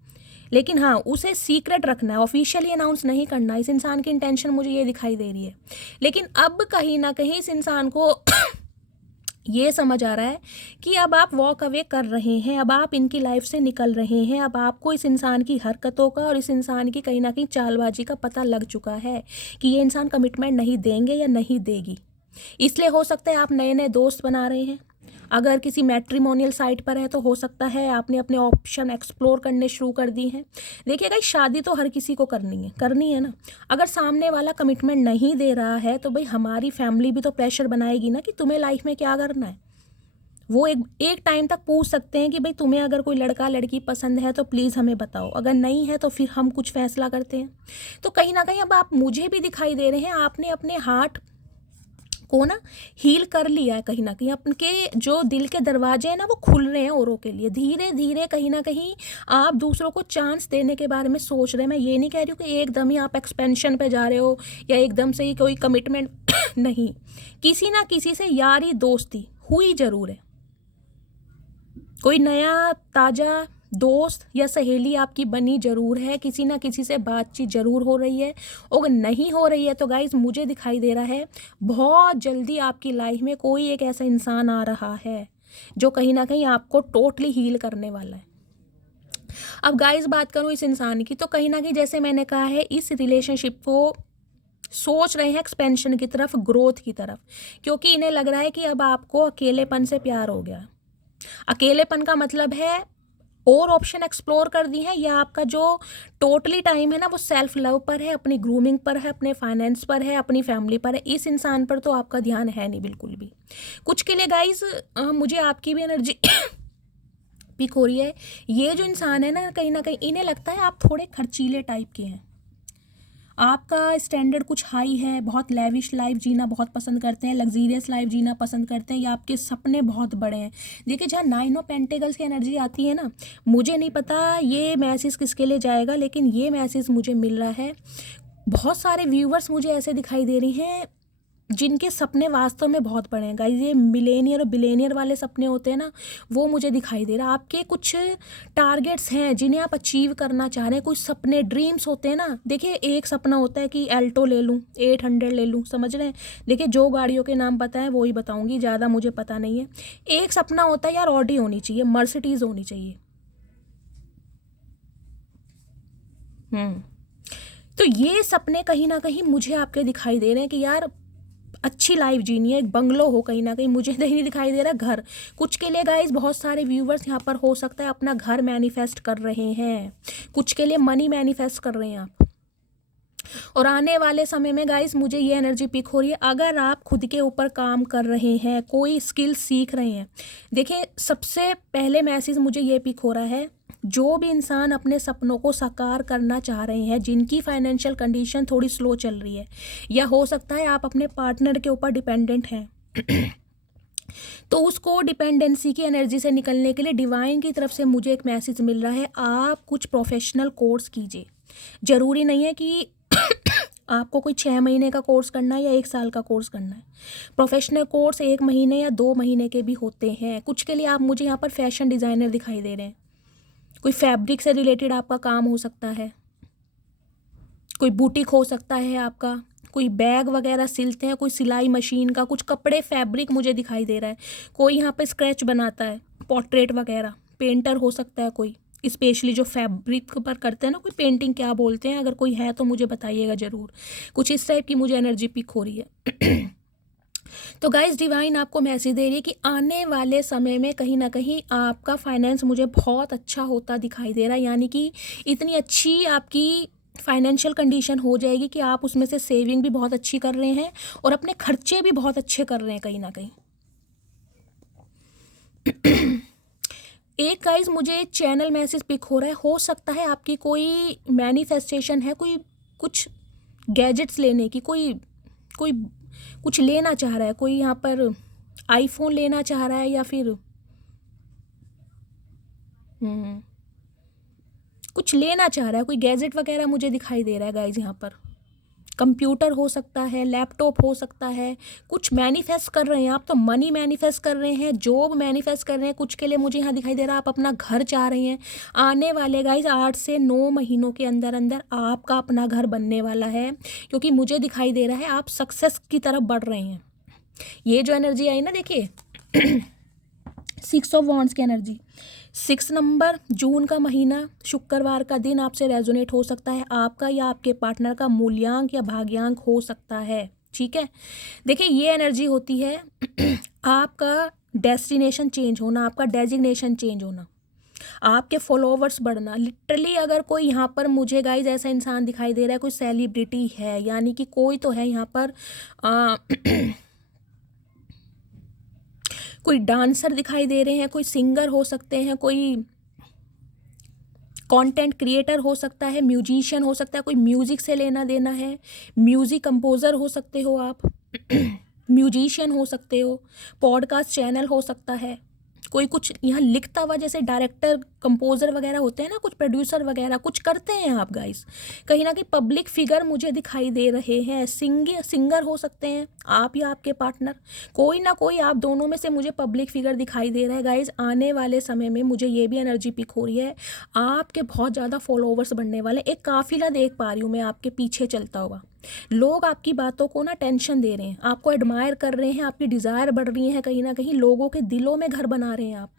लेकिन हाँ, उसे सीक्रेट रखना है, ऑफिशियली अनाउंस नहीं करना। इस इंसान की इंटेंशन मुझे ये दिखाई दे रही है। लेकिन अब कहीं ना कहीं इस इंसान को ये समझ आ रहा है कि अब आप वॉक अवे कर रहे हैं, अब आप इनकी लाइफ से निकल रहे हैं। अब आपको इस इंसान की हरकतों का और इस इंसान की कहीं ना कहीं चालबाजी का पता लग चुका है कि ये इंसान कमिटमेंट नहीं देंगे या नहीं देगी। इसलिए हो सकता है आप नए नए दोस्त बना रहे हैं, अगर किसी मैट्रिमोनियल साइट पर है तो हो सकता है आपने अपने ऑप्शन एक्सप्लोर करने शुरू कर दी हैं। देखिए गाइस, शादी तो हर किसी को करनी है ना। अगर सामने वाला कमिटमेंट नहीं दे रहा है तो भाई हमारी फैमिली भी तो प्रेशर बनाएगी ना कि तुम्हें लाइफ में क्या करना है। वो एक टाइम तक पूछ सकते हैं कि भाई तुम्हें अगर कोई लड़का लड़की पसंद है तो प्लीज़ हमें बताओ, अगर नहीं है तो फिर हम कुछ फैसला करते हैं। तो कहीं ना कहीं अब आप मुझे भी दिखाई दे रहे हैं, आपने अपने हार्ट को ना हील कर लिया है। कहीं ना कहीं आपके जो दिल के दरवाजे हैं ना वो खुल रहे हैं औरों के लिए। धीरे धीरे कहीं ना कहीं आप दूसरों को चांस देने के बारे में सोच रहे हैं। मैं ये नहीं कह रही हूँ कि एकदम ही आप एक्सपेंशन पे जा रहे हो या एकदम से ही कोई कमिटमेंट नहीं। किसी ना किसी से यारी दोस्ती हुई ज़रूर है। कोई नया ताज़ा दोस्त या सहेली आपकी बनी ज़रूर है, किसी ना किसी से बातचीत ज़रूर हो रही है। अगर नहीं हो रही है तो गाइज़ मुझे दिखाई दे रहा है बहुत जल्दी आपकी लाइफ में कोई एक ऐसा इंसान आ रहा है जो कहीं ना कहीं आपको टोटली हील करने वाला है। अब गाइज़ बात करूँ इस इंसान की, तो कहीं ना कहीं जैसे मैंने कहा है इस रिलेशनशिप को सोच रहे हैं एक्सपेंशन की तरफ, ग्रोथ की तरफ, क्योंकि इन्हें लग रहा है कि अब आपको अकेलेपन से प्यार हो गया। अकेलेपन का मतलब है और ऑप्शन एक्सप्लोर कर दी है, या आपका जो टोटली टाइम है ना वो सेल्फ लव पर है, अपनी ग्रूमिंग पर है, अपने फाइनेंस पर है, अपनी फैमिली पर है। इस इंसान पर तो आपका ध्यान है नहीं बिल्कुल भी। कुछ के लिए गाइज मुझे आपकी भी एनर्जी पिक हो रही है। ये जो इंसान है ना कहीं इन्हें लगता है आप थोड़े खर्चीले टाइप के हैं। आपका स्टैंडर्ड कुछ हाई है, बहुत लेविश लाइफ जीना बहुत पसंद करते हैं, लग्जीरियस लाइफ जीना पसंद करते हैं, या आपके सपने बहुत बड़े हैं। देखिए जहाँ 9 ऑफ पेंटिकल्स की एनर्जी आती है ना, मुझे नहीं पता ये मैसेज किसके लिए जाएगा, लेकिन ये मैसेज मुझे मिल रहा है। बहुत सारे व्यूवर्स मुझे ऐसे दिखाई दे रही हैं जिनके सपने वास्तव में बहुत बड़े हैं गाइज। ये मिलेनियर और बिलेनियर वाले सपने होते हैं ना, वो मुझे दिखाई दे रहा है। आपके कुछ टारगेट्स हैं जिन्हें आप अचीव करना चाह रहे हैं, कुछ सपने ड्रीम्स होते हैं ना। देखिए एक सपना होता है कि एल्टो ले लूँ, 800 ले लूँ, समझ रहे हैं। देखिए जो गाड़ियों के नाम पता है वो ही बताऊँगी, ज़्यादा मुझे पता नहीं है। एक सपना होता है यार ऑडी होनी चाहिए, मर्सिडीज़ होनी चाहिए। तो ये सपने कहीं ना कहीं मुझे आपके दिखाई दे रहे हैं कि यार अच्छी लाइफ जीनी है, एक बंगलो हो। कहीं ना कहीं मुझे नहीं दिखाई दे रहा घर। कुछ के लिए गाइज बहुत सारे व्यूवर्स यहाँ पर हो सकता है अपना घर मैनिफेस्ट कर रहे हैं, कुछ के लिए मनी मैनिफेस्ट कर रहे हैं आप। और आने वाले समय में गाइज मुझे ये एनर्जी पिक हो रही है, अगर आप खुद के ऊपर काम कर रहे हैं, कोई स्किल सीख रहे हैं। देखिए सबसे पहले मैसेज मुझे ये पिक हो रहा है, जो भी इंसान अपने सपनों को साकार करना चाह रहे हैं, जिनकी फाइनेंशियल कंडीशन थोड़ी स्लो चल रही है, या हो सकता है आप अपने पार्टनर के ऊपर डिपेंडेंट हैं तो उसको डिपेंडेंसी की एनर्जी से निकलने के लिए डिवाइन की तरफ से मुझे एक मैसेज मिल रहा है, आप कुछ प्रोफेशनल कोर्स कीजिए। ज़रूरी नहीं है कि आपको कोई 6 महीने का कोर्स करना है या 1 साल का कोर्स करना है। प्रोफेशनल कोर्स 1 महीने या 2 महीने के भी होते हैं। कुछ के लिए आप मुझे यहाँ पर फैशन डिज़ाइनर दिखाई दे रहे हैं, कोई फैब्रिक से रिलेटेड आपका काम हो सकता है, कोई बुटीक हो सकता है आपका, कोई बैग वगैरह सिलते हैं, कोई सिलाई मशीन का, कुछ कपड़े फैब्रिक मुझे दिखाई दे रहा है। कोई यहाँ पे स्क्रैच बनाता है, पोर्ट्रेट वगैरह, पेंटर हो सकता है कोई, स्पेशली जो फैब्रिक पर करते हैं ना, कोई पेंटिंग क्या बोलते हैं, अगर कोई है तो मुझे बताइएगा ज़रूर। कुछ इस टाइप की मुझे एनर्जी पिक हो रही है। तो गाइस डिवाइन आपको मैसेज दे रही है कि आने वाले समय में कहीं ना कहीं आपका फाइनेंस मुझे बहुत अच्छा होता दिखाई दे रहा है। यानी कि इतनी अच्छी आपकी फाइनेंशियल कंडीशन हो जाएगी कि आप उसमें से सेविंग भी बहुत अच्छी कर रहे हैं और अपने खर्चे भी बहुत अच्छे कर रहे हैं कहीं ना कहीं। एक गाइस मुझे चैनल मैसेज पिक हो रहा है, हो सकता है आपकी कोई मैनिफेस्टेशन है, कोई कुछ गैजेट्स लेने की, कोई कुछ लेना चाह रहा है, कोई यहाँ पर आईफोन लेना चाह रहा है, या फिर कुछ लेना चाह रहा है, कोई गैजेट वगैरह मुझे दिखाई दे रहा है गाइज। यहाँ पर कंप्यूटर हो सकता है, लैपटॉप हो सकता है, कुछ मैनिफेस्ट कर रहे हैं आप। तो मनी मैनिफेस्ट कर रहे हैं, जॉब मैनिफेस्ट कर रहे हैं। कुछ के लिए मुझे यहाँ दिखाई दे रहा है आप अपना घर चाह रहे हैं। आने वाले गाइज 8 से 9 महीनों के अंदर अंदर आपका अपना घर बनने वाला है, क्योंकि मुझे दिखाई दे रहा है आप सक्सेस की तरफ बढ़ रहे हैं। ये जो एनर्जी आई ना, देखिए 6 ऑफ वॉन्ड्स की एनर्जी, 6 नंबर, जून का महीना, शुक्रवार का दिन आपसे रेजोनेट हो सकता है। आपका या आपके पार्टनर का मूल्यांक या भाग्यांक हो सकता है, ठीक है। देखिए ये एनर्जी होती है आपका डेस्टिनेशन चेंज होना, आपका डेजिग्नेशन चेंज होना, आपके फॉलोवर्स बढ़ना। लिटरली अगर कोई यहाँ पर मुझे गाइज ऐसा इंसान दिखाई दे रहा है, कोई सेलिब्रिटी है, यानी कि कोई तो है यहाँ पर कोई डांसर दिखाई दे रहे हैं, कोई सिंगर हो सकते हैं, कोई कंटेंट क्रिएटर हो सकता है, म्यूजिशियन हो सकता है, कोई म्यूजिक से लेना देना है, म्यूजिक कंपोजर हो सकते हो आप म्यूजिशियन हो सकते हो, पॉडकास्ट चैनल हो सकता है, कोई कुछ यहाँ लिखता हुआ, जैसे डायरेक्टर कंपोजर वगैरह होते हैं ना, कुछ प्रोड्यूसर वगैरह कुछ करते हैं आप गाइस। कहीं ना कहीं पब्लिक फिगर मुझे दिखाई दे रहे हैं। सिंगर हो सकते हैं आप या आपके पार्टनर, कोई ना कोई आप दोनों में से मुझे पब्लिक फिगर दिखाई दे रहा है गाइस। आने वाले समय में मुझे ये भी एनर्जी पिक हो रही है, आपके बहुत ज़्यादा फॉलोवर्स बढ़ने वाले। एक काफिला देख पा रही हूँ मैं आपके पीछे चलता हुआ। लोग आपकी बातों को ना टेंशन दे रहे हैं, आपको एडमायर कर रहे हैं, आपकी डिज़ायर बढ़ रही है, कहीं ना कहीं लोगों के दिलों में घर बना रहे हैं आप।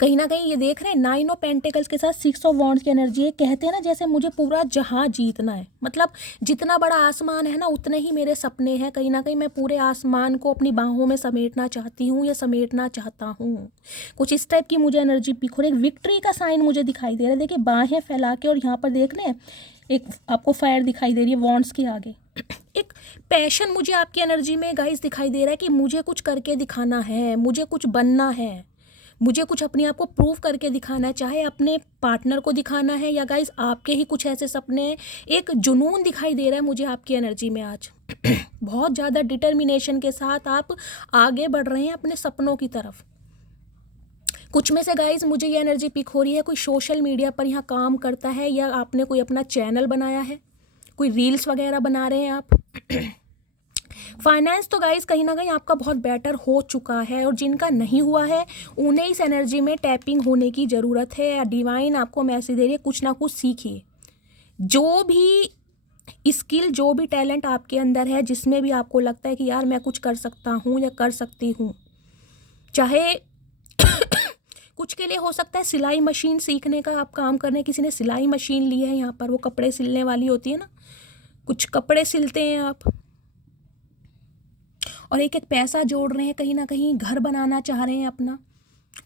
कहीं ना कहीं ये देख रहे हैं 9 ऑफ पेंटिकल्स के साथ 6 ऑफ वॉन्ड्स की एनर्जी है। कहते हैं ना जैसे मुझे पूरा जहां जीतना है, मतलब जितना बड़ा आसमान है ना उतने ही मेरे सपने हैं। कहीं ना कहीं मैं पूरे आसमान को अपनी बाहों में समेटना चाहती हूँ या समेटना चाहता हूँ। कुछ इस टाइप की मुझे एनर्जी पिक हो रही है। विक्ट्री का साइन मुझे दिखाई दे रहा है। देखिए बाहें फैला के, और यहाँ पर देख लें एक आपको फायर दिखाई दे रही है वॉन्ड्स के आगे। एक पैशन मुझे आपकी एनर्जी में गाइस दिखाई दे रहा है कि मुझे कुछ करके दिखाना है, मुझे कुछ बनना है, मुझे कुछ अपने आप को प्रूव करके दिखाना है, चाहे अपने पार्टनर को दिखाना है या गाइस आपके ही कुछ ऐसे सपने हैं। एक जुनून दिखाई दे रहा है मुझे आपकी एनर्जी में आज बहुत ज़्यादा डिटर्मिनेशन के साथ आप आगे बढ़ रहे हैं अपने सपनों की तरफ। कुछ में से गाइज मुझे ये एनर्जी पिक हो रही है, कोई सोशल मीडिया पर यहाँ काम करता है या आपने कोई अपना चैनल बनाया है, कोई रील्स वगैरह बना रहे हैं आप। फाइनेंस तो गाइज कहीं ना कहीं आपका बहुत बेटर हो चुका है, और जिनका नहीं हुआ है उन्हें इस एनर्जी में टैपिंग होने की ज़रूरत है। या डिवाइन आपको मैसेज दे रही है कुछ ना कुछ सीखिए। जो भी स्किल, जो भी टैलेंट आपके अंदर है, जिसमें भी आपको लगता है कि यार मैं कुछ कर सकता हूँ या कर सकती हूँ, चाहे कुछ के लिए हो सकता है सिलाई मशीन सीखने का आप काम कर रहे हैं, किसी ने सिलाई मशीन ली है, यहाँ पर वो कपड़े सिलने वाली होती है ना, कुछ कपड़े सिलते हैं आप, और एक एक पैसा जोड़ रहे हैं, कहीं ना कहीं घर बनाना चाह रहे हैं अपना।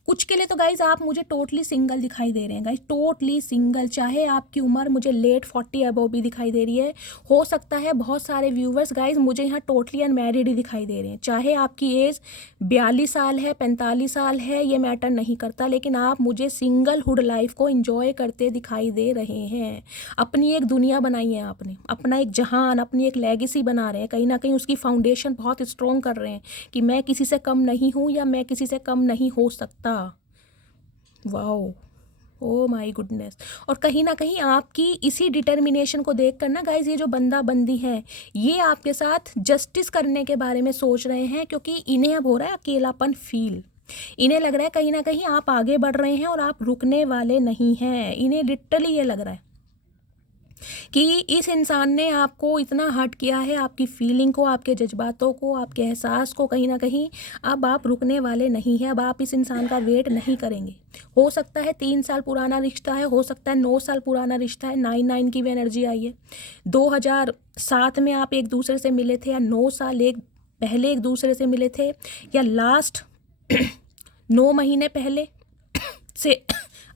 कुछ के लिए तो गाइज आप मुझे टोटली सिंगल दिखाई दे रहे हैं गाइज, टोटली सिंगल। चाहे आपकी उम्र मुझे लेट 40 अबव भी दिखाई दे रही है, हो सकता है बहुत सारे व्यूवर्स गाइज मुझे यहाँ टोटली अनमैरिड ही दिखाई दे रहे हैं। चाहे आपकी एज 42 साल है, 45 साल है, ये मैटर नहीं करता, लेकिन आप मुझे सिंगलहुड लाइफ को एंजॉय करते दिखाई दे रहे हैं। अपनी एक दुनिया बनाई है आपने, अपना एक जहान, अपनी एक लेगेसी बना रहे हैं। कहीं ना कहीं उसकी फाउंडेशन बहुत स्ट्रॉन्ग कर रहे हैं कि मैं किसी से कम नहीं हूँ या मैं किसी से कम नहीं हो सकता। Wow, oh my goodness. और कहीं ना कहीं आपकी इसी डिटर्मिनेशन को देख कर ना गाइज ये जो बंदा बंदी है ये आपके साथ जस्टिस करने के बारे में सोच रहे हैं, क्योंकि इन्हें अब हो रहा है अकेलापन फील। इन्हें लग रहा है कहीं ना कहीं आप आगे बढ़ रहे हैं और आप रुकने वाले नहीं हैं। इन्हें लिटरली ये लग रहा है कि इस इंसान ने आपको इतना हर्ट किया है, आपकी फीलिंग को, आपके जज्बातों को, आपके एहसास को। कहीं ना कहीं अब आप रुकने वाले नहीं हैं, अब आप इस इंसान का वेट नहीं करेंगे। हो सकता है 3 साल पुराना रिश्ता है, हो सकता है 9 साल पुराना रिश्ता है। 9 की भी एनर्जी आई है। 2007 में आप एक दूसरे से मिले थे, या 9 साल पहले एक दूसरे से मिले थे, या लास्ट 9 महीने पहले से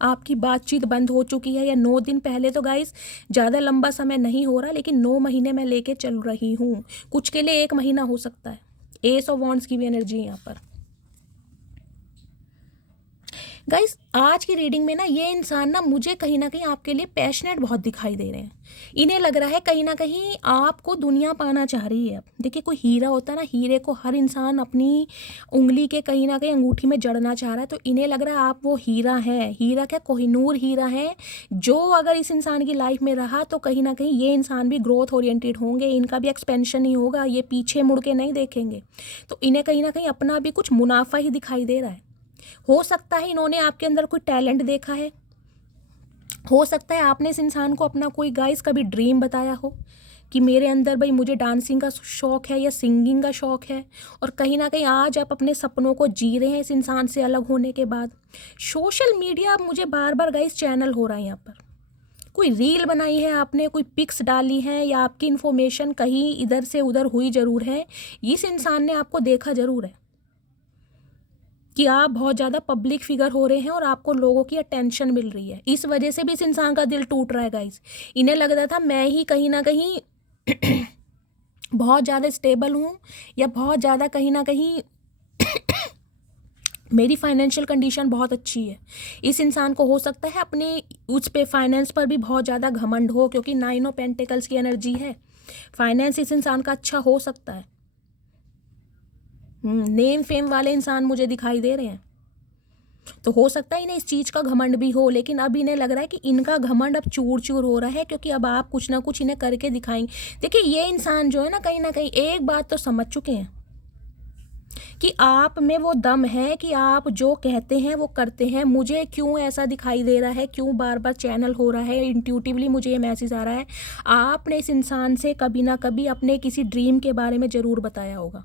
आपकी बातचीत बंद हो चुकी है, या 9 दिन पहले। तो गाइस ज़्यादा लंबा समय नहीं हो रहा, लेकिन 9 महीने मैं लेके चल रही हूँ। कुछ के लिए 1 महीना हो सकता है। एस ऑफ वॉन्ड्स की भी एनर्जी है यहाँ पर। गाइस आज की रीडिंग में ना ये इंसान ना मुझे कहीं ना कहीं आपके लिए पैशनेट बहुत दिखाई दे रहे हैं। इन्हें लग रहा है कहीं ना कहीं आपको दुनिया पाना चाह रही है। देखिए कोई हीरा होता है ना, हीरे को हर इंसान अपनी उंगली के कहीं ना कहीं अंगूठी में जड़ना चाह रहा है। तो इन्हें लग रहा है आप वो हीरा है। हीरा क्या, कोहिनूर हीरा है, जो अगर इस इंसान की लाइफ में रहा तो कहीं ना कहीं ये इंसान भी ग्रोथ ओरिएंटेड होंगे, इनका भी एक्सपेंशन ही होगा, ये पीछे मुड़ के नहीं देखेंगे। तो इन्हें कहीं ना कहीं अपना भी कुछ मुनाफा ही दिखाई दे रहा है। हो सकता है इन्होंने आपके अंदर कोई टैलेंट देखा है, हो सकता है आपने इस इंसान को अपना कोई गाइस कभी ड्रीम बताया हो कि मेरे अंदर भाई मुझे डांसिंग का शौक़ है या सिंगिंग का शौक़ है, और कहीं ना कहीं आज आप अपने सपनों को जी रहे हैं इस इंसान से अलग होने के बाद। सोशल मीडिया मुझे बार बार गाइस चैनल हो रहा है, यहाँ पर कोई रील बनाई है आपने, कोई पिक्स डाली है, या आपकी इन्फॉर्मेशन कहीं इधर से उधर हुई ज़रूर है, इस इंसान ने आपको देखा ज़रूर है। कि आप बहुत ज़्यादा पब्लिक फिगर हो रहे हैं और आपको लोगों की अटेंशन मिल रही है। इस वजह से भी इस इंसान का दिल टूट रहा है गाइस। इन्हें लग रहा था मैं ही कहीं ना कहीं बहुत ज़्यादा स्टेबल हूँ, या बहुत ज़्यादा कहीं ना कहीं मेरी फाइनेंशियल कंडीशन बहुत अच्छी है। इस इंसान को हो सकता है अपने उस पे फाइनेंस पर भी बहुत ज़्यादा घमंड हो, क्योंकि 9 ऑफ पेंटिकल्स की एनर्जी है। फाइनेंस इस इंसान का अच्छा हो सकता है। नेम फेम वाले इंसान मुझे दिखाई दे रहे हैं, तो हो सकता है इन्हें इस चीज़ का घमंड भी हो, लेकिन अब इन्हें लग रहा है कि इनका घमंड अब चूर चूर हो रहा है, क्योंकि अब आप कुछ ना कुछ इन्हें करके दिखाएंगे। देखिए ये इंसान जो है ना कहीं एक बात तो समझ चुके हैं कि आप में वो दम है कि आप जो कहते हैं वो करते हैं। मुझे क्यों ऐसा दिखाई दे रहा है, क्यों बार बार चैनल हो रहा है, इंट्यूटिवली मुझे ये मैसेज आ रहा है, आपने इस इंसान से कभी ना कभी अपने किसी ड्रीम के बारे में ज़रूर बताया होगा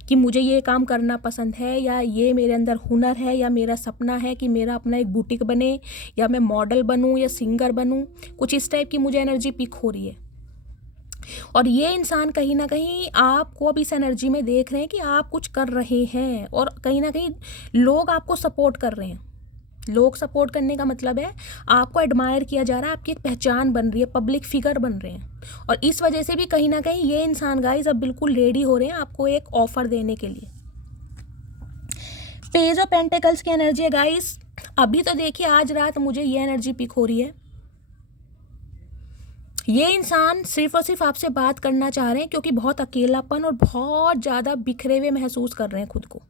कि मुझे ये काम करना पसंद है, या ये मेरे अंदर हुनर है, या मेरा सपना है कि मेरा अपना एक बुटीक बने, या मैं मॉडल बनूं या सिंगर बनूं। कुछ इस टाइप की मुझे एनर्जी पिक हो रही है। और ये इंसान कहीं ना कहीं आपको अब इस एनर्जी में देख रहे हैं कि आप कुछ कर रहे हैं, और कहीं ना कहीं लोग आपको सपोर्ट कर रहे हैं। लोग सपोर्ट करने का मतलब है आपको एडमायर किया जा रहा है, आपकी एक पहचान बन रही है, पब्लिक फिगर बन रहे हैं। और इस वजह से भी कहीं ना कहीं ये इंसान गाइस अब बिल्कुल रेडी हो रहे हैं आपको एक ऑफर देने के लिए। पेज ऑफ पेंटिकल्स की एनर्जी है गाइस। अभी तो देखिए आज रात मुझे ये एनर्जी पिक हो रही है। ये इंसान सिर्फ और सिर्फ आपसे बात करना चाह रहे हैं, क्योंकि बहुत अकेलापन और बहुत ज़्यादा बिखरे हुए महसूस कर रहे हैं खुद को।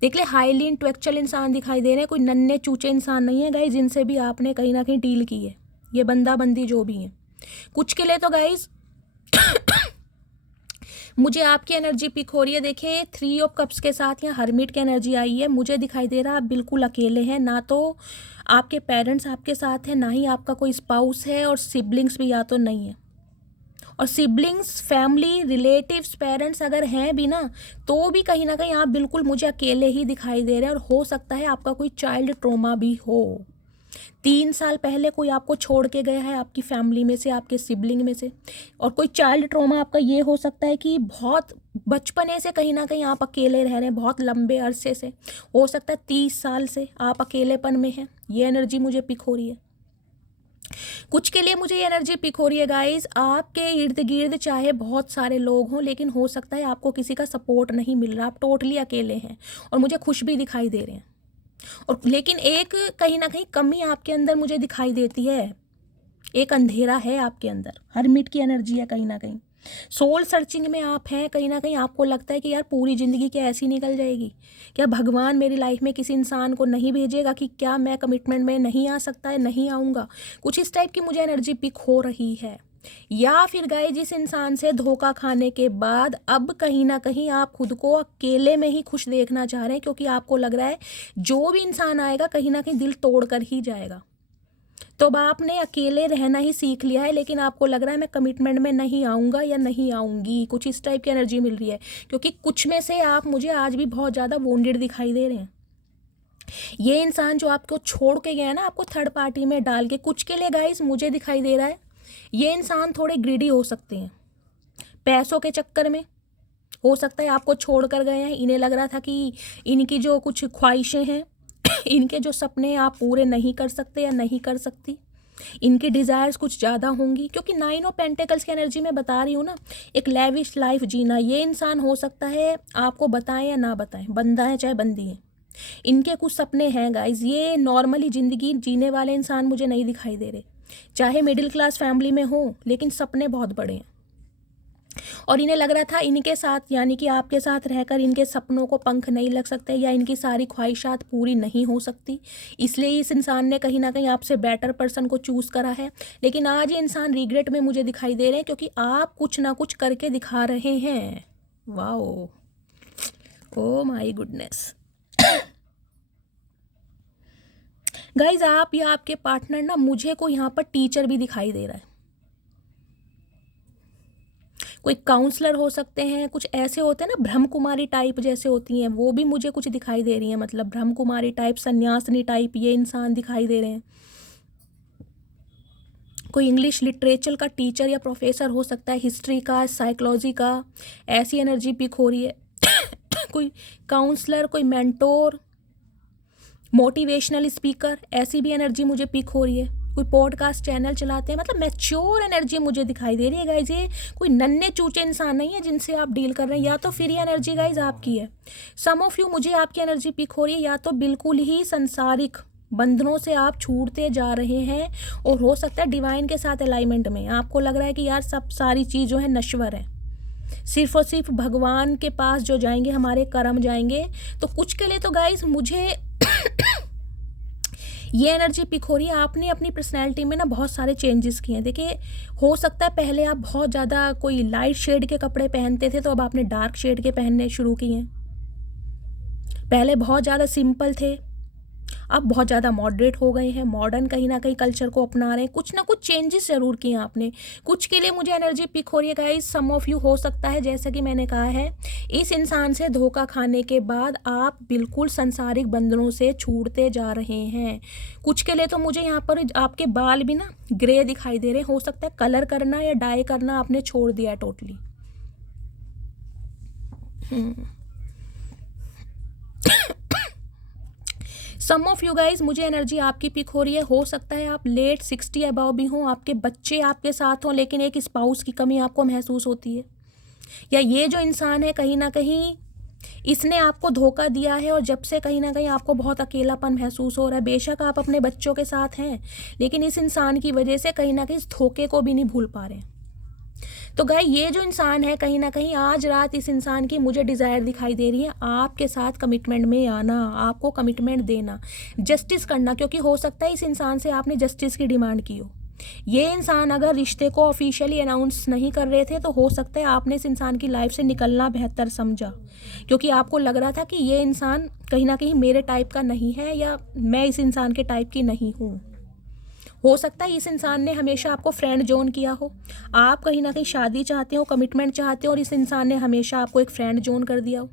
देख ले हाईली इंटेलेक्चुअल इंसान दिखाई दे रहे हैं, कोई नन्हे चूचे इंसान नहीं है गाइज, जिनसे भी आपने कहीं ना कहीं डील की है। ये बंदा बंदी जो भी है, कुछ के लिए तो गाइज मुझे आपकी एनर्जी पिक हो रही है। देखिए 3 ऑफ कप्स के साथ यहाँ हर्मिट की एनर्जी आई है। मुझे दिखाई दे रहा है आप बिल्कुल अकेले हैं, ना तो आपके पेरेंट्स आपके साथ हैं, ना ही आपका कोई स्पाउस है, और सिबलिंग्स भी या तो नहीं है। और सिबलिंग्स, फैमिली, रिलेटिव्स, पेरेंट्स अगर हैं भी ना, तो भी कहीं ना कहीं आप बिल्कुल मुझे अकेले ही दिखाई दे रहे हैं। और हो सकता है आपका कोई चाइल्ड ट्रॉमा भी हो। 3 साल पहले कोई आपको छोड़ के गया है आपकी फैमिली में से, आपके सिबलिंग में से। और कोई चाइल्ड ट्रॉमा आपका ये हो सकता है कि बहुत बचपने से कहीं ना कहीं आप अकेले रह रहे हैं, बहुत लंबे अरसे से, हो सकता है 30 साल से आप अकेलेपन में हैं। ये एनर्जी मुझे पिक हो रही है। कुछ के लिए मुझे ये एनर्जी पिक हो रही है गाइस, आपके इर्द गिर्द चाहे बहुत सारे लोग हों, लेकिन हो सकता है आपको किसी का सपोर्ट नहीं मिल रहा, आप टोटली अकेले हैं। और मुझे खुश भी दिखाई दे रहे हैं। और लेकिन एक कहीं ना कहीं कमी आपके अंदर मुझे दिखाई देती है, एक अंधेरा है आपके अंदर। हर्मिट की एनर्जी है कहीं ना कहीं। सोल सर्चिंग में आप हैं, कहीं ना कहीं आपको लगता है कि यार पूरी ज़िंदगी क्या ऐसी निकल जाएगी, क्या भगवान मेरी लाइफ में किसी इंसान को नहीं भेजेगा, कि क्या मैं कमिटमेंट में नहीं आ सकता है, नहीं आऊँगा। कुछ इस टाइप की मुझे एनर्जी पिक हो रही है। या फिर गाइस जिस इंसान से धोखा खाने के बाद अब कहीं ना कहीं आप खुद को अकेले में ही खुश देखना चाह रहे हैं, क्योंकि आपको लग रहा है जो भी इंसान आएगा कहीं ना कहीं दिल तोड़ कर ही जाएगा। तो अब आपने अकेले रहना ही सीख लिया है, लेकिन आपको लग रहा है मैं कमिटमेंट में नहीं आऊँगा या नहीं आऊँगी। कुछ इस टाइप की एनर्जी मिल रही है, क्योंकि कुछ में से आप मुझे आज भी बहुत ज़्यादा वोंडेड दिखाई दे रहे हैं। ये इंसान जो आपको छोड़ के गया है ना, आपको थर्ड पार्टी में डाल के, कुछ के लिए गाइस मुझे दिखाई दे रहा है ये इंसान थोड़े ग्रीडी हो सकते हैं। पैसों के चक्कर में हो सकता है आपको छोड़ कर गए हैं। इन्हें लग रहा था कि इनकी जो कुछ ख्वाहिशें हैं इनके जो सपने आप पूरे नहीं कर सकते या नहीं कर सकती, इनकी डिज़ायर्स कुछ ज़्यादा होंगी। क्योंकि 9 ऑफ पेंटिकल्स की एनर्जी में बता रही हूँ ना, एक लेविश लाइफ जीना। ये इंसान हो सकता है आपको बताएं या ना बताएं, बंदा है चाहे बंदी है, इनके कुछ सपने हैं गाइज। ये नॉर्मली ज़िंदगी जीने वाले इंसान मुझे नहीं दिखाई दे रहे, चाहे मिडिल क्लास फैमिली में हो, लेकिन सपने बहुत बड़े हैं। और इन्हें लग रहा था इनके साथ, यानी कि आपके साथ रहकर इनके सपनों को पंख नहीं लग सकते, या इनकी सारी ख्वाहिशात पूरी नहीं हो सकती, इसलिए इस इंसान ने कहीं ना कहीं आपसे बेटर पर्सन को चूज़ करा है। लेकिन आज ये इंसान रिग्रेट में मुझे दिखाई दे रहे हैं, क्योंकि आप कुछ ना कुछ करके दिखा रहे हैं। Wow, oh my goodness guys, आप या आपके पार्टनर ना, मुझे को यहाँ पर टीचर भी दिखाई दे रहा है। कोई काउंसलर हो सकते हैं, कुछ ऐसे होते हैं ना ब्रह्म कुमारी टाइप जैसे होती हैं, वो भी मुझे कुछ दिखाई दे रही हैं। मतलब ब्रह्म कुमारी टाइप, सन्यासिनी टाइप ये इंसान दिखाई दे रहे हैं। कोई इंग्लिश लिटरेचर का टीचर या प्रोफेसर हो सकता है, हिस्ट्री का, साइकोलॉजी का, ऐसी एनर्जी पिक हो रही है। कोई काउंसलर, कोई मेंटोर, मोटिवेशनल स्पीकर, ऐसी भी एनर्जी मुझे पिक हो रही है। कोई पॉडकास्ट चैनल चलाते हैं, मतलब मैच्योर एनर्जी मुझे दिखाई दे रही है गाइज। ये कोई नन्हे चूचे इंसान नहीं है जिनसे आप डील कर रहे हैं, या तो फिर ये एनर्जी गाइज आपकी है। सम ऑफ यू, मुझे आपकी एनर्जी पिक हो रही है, या तो बिल्कुल ही संसारिक बंधनों से आप छूटते जा रहे हैं, और हो सकता है डिवाइन के साथ अलाइनमेंट में आपको लग रहा है कि यार सब सारी चीज़ जो है नश्वर है, सिर्फ और सिर्फ भगवान के पास जो जाएंगे हमारे कर्म जाएंगे। तो कुछ के लिए तो गाइज मुझे ये एनर्जी पिक हो रही है, आपने अपनी पर्सनैलिटी में ना बहुत सारे चेंजेस किए हैं। देखिए, हो सकता है पहले आप बहुत ज़्यादा कोई लाइट शेड के कपड़े पहनते थे, तो अब आपने डार्क शेड के पहनने शुरू किए हैं। पहले बहुत ज़्यादा सिंपल थे, अब बहुत ज़्यादा मॉडरेट हो गए हैं, मॉडर्न कहीं ना कहीं कल्चर को अपना रहे हैं। कुछ ना कुछ चेंजेस ज़रूर किए हैं आपने। कुछ के लिए मुझे एनर्जी पिक हो रही है गाइस, सम ऑफ यू हो सकता है, जैसा कि मैंने कहा है, इस इंसान से धोखा खाने के बाद आप बिल्कुल संसारिक बंधनों से छूटते जा रहे हैं। कुछ के लिए तो मुझे यहाँ पर आपके बाल भी ना ग्रे दिखाई दे रहे हैं। हो सकता है कलर करना या डाई करना आपने छोड़ दिया है totally. Some of you guys, मुझे एनर्जी आपकी पिक हो रही है। हो सकता है आप लेट 60 अबव भी हों, आपके बच्चे आपके साथ हों, लेकिन एक स्पाउस की कमी आपको महसूस होती है। या ये जो इंसान है कहीं ना कहीं इसने आपको धोखा दिया है, और जब से कहीं ना कहीं आपको बहुत अकेलापन महसूस हो रहा है। बेशक आप अपने बच्चों के साथ हैं, लेकिन इस इंसान की वजह से कहीं ना कहीं इस धोखे को भी नहीं भूल पा रहे हैं। तो गाय, ये जो इंसान है कहीं ना कहीं आज रात इस इंसान की मुझे डिज़ायर दिखाई दे रही है आपके साथ कमिटमेंट में आना, आपको कमिटमेंट देना, जस्टिस करना। क्योंकि हो सकता है इस इंसान से आपने जस्टिस की डिमांड की हो। ये इंसान अगर रिश्ते को ऑफिशियली अनाउंस नहीं कर रहे थे, तो हो सकता है आपने इस इंसान की लाइफ से निकलना बेहतर समझा, क्योंकि आपको लग रहा था कि ये इंसान कहीं ना कहीं मेरे टाइप का नहीं है, या मैं इस इंसान के टाइप की नहीं हूँ। हो सकता है इस इंसान ने हमेशा आपको फ्रेंड जोन किया हो, आप कहीं ना कहीं शादी चाहते हो, कमिटमेंट चाहते हो, और इस इंसान ने हमेशा आपको एक फ्रेंड जोन कर दिया हो।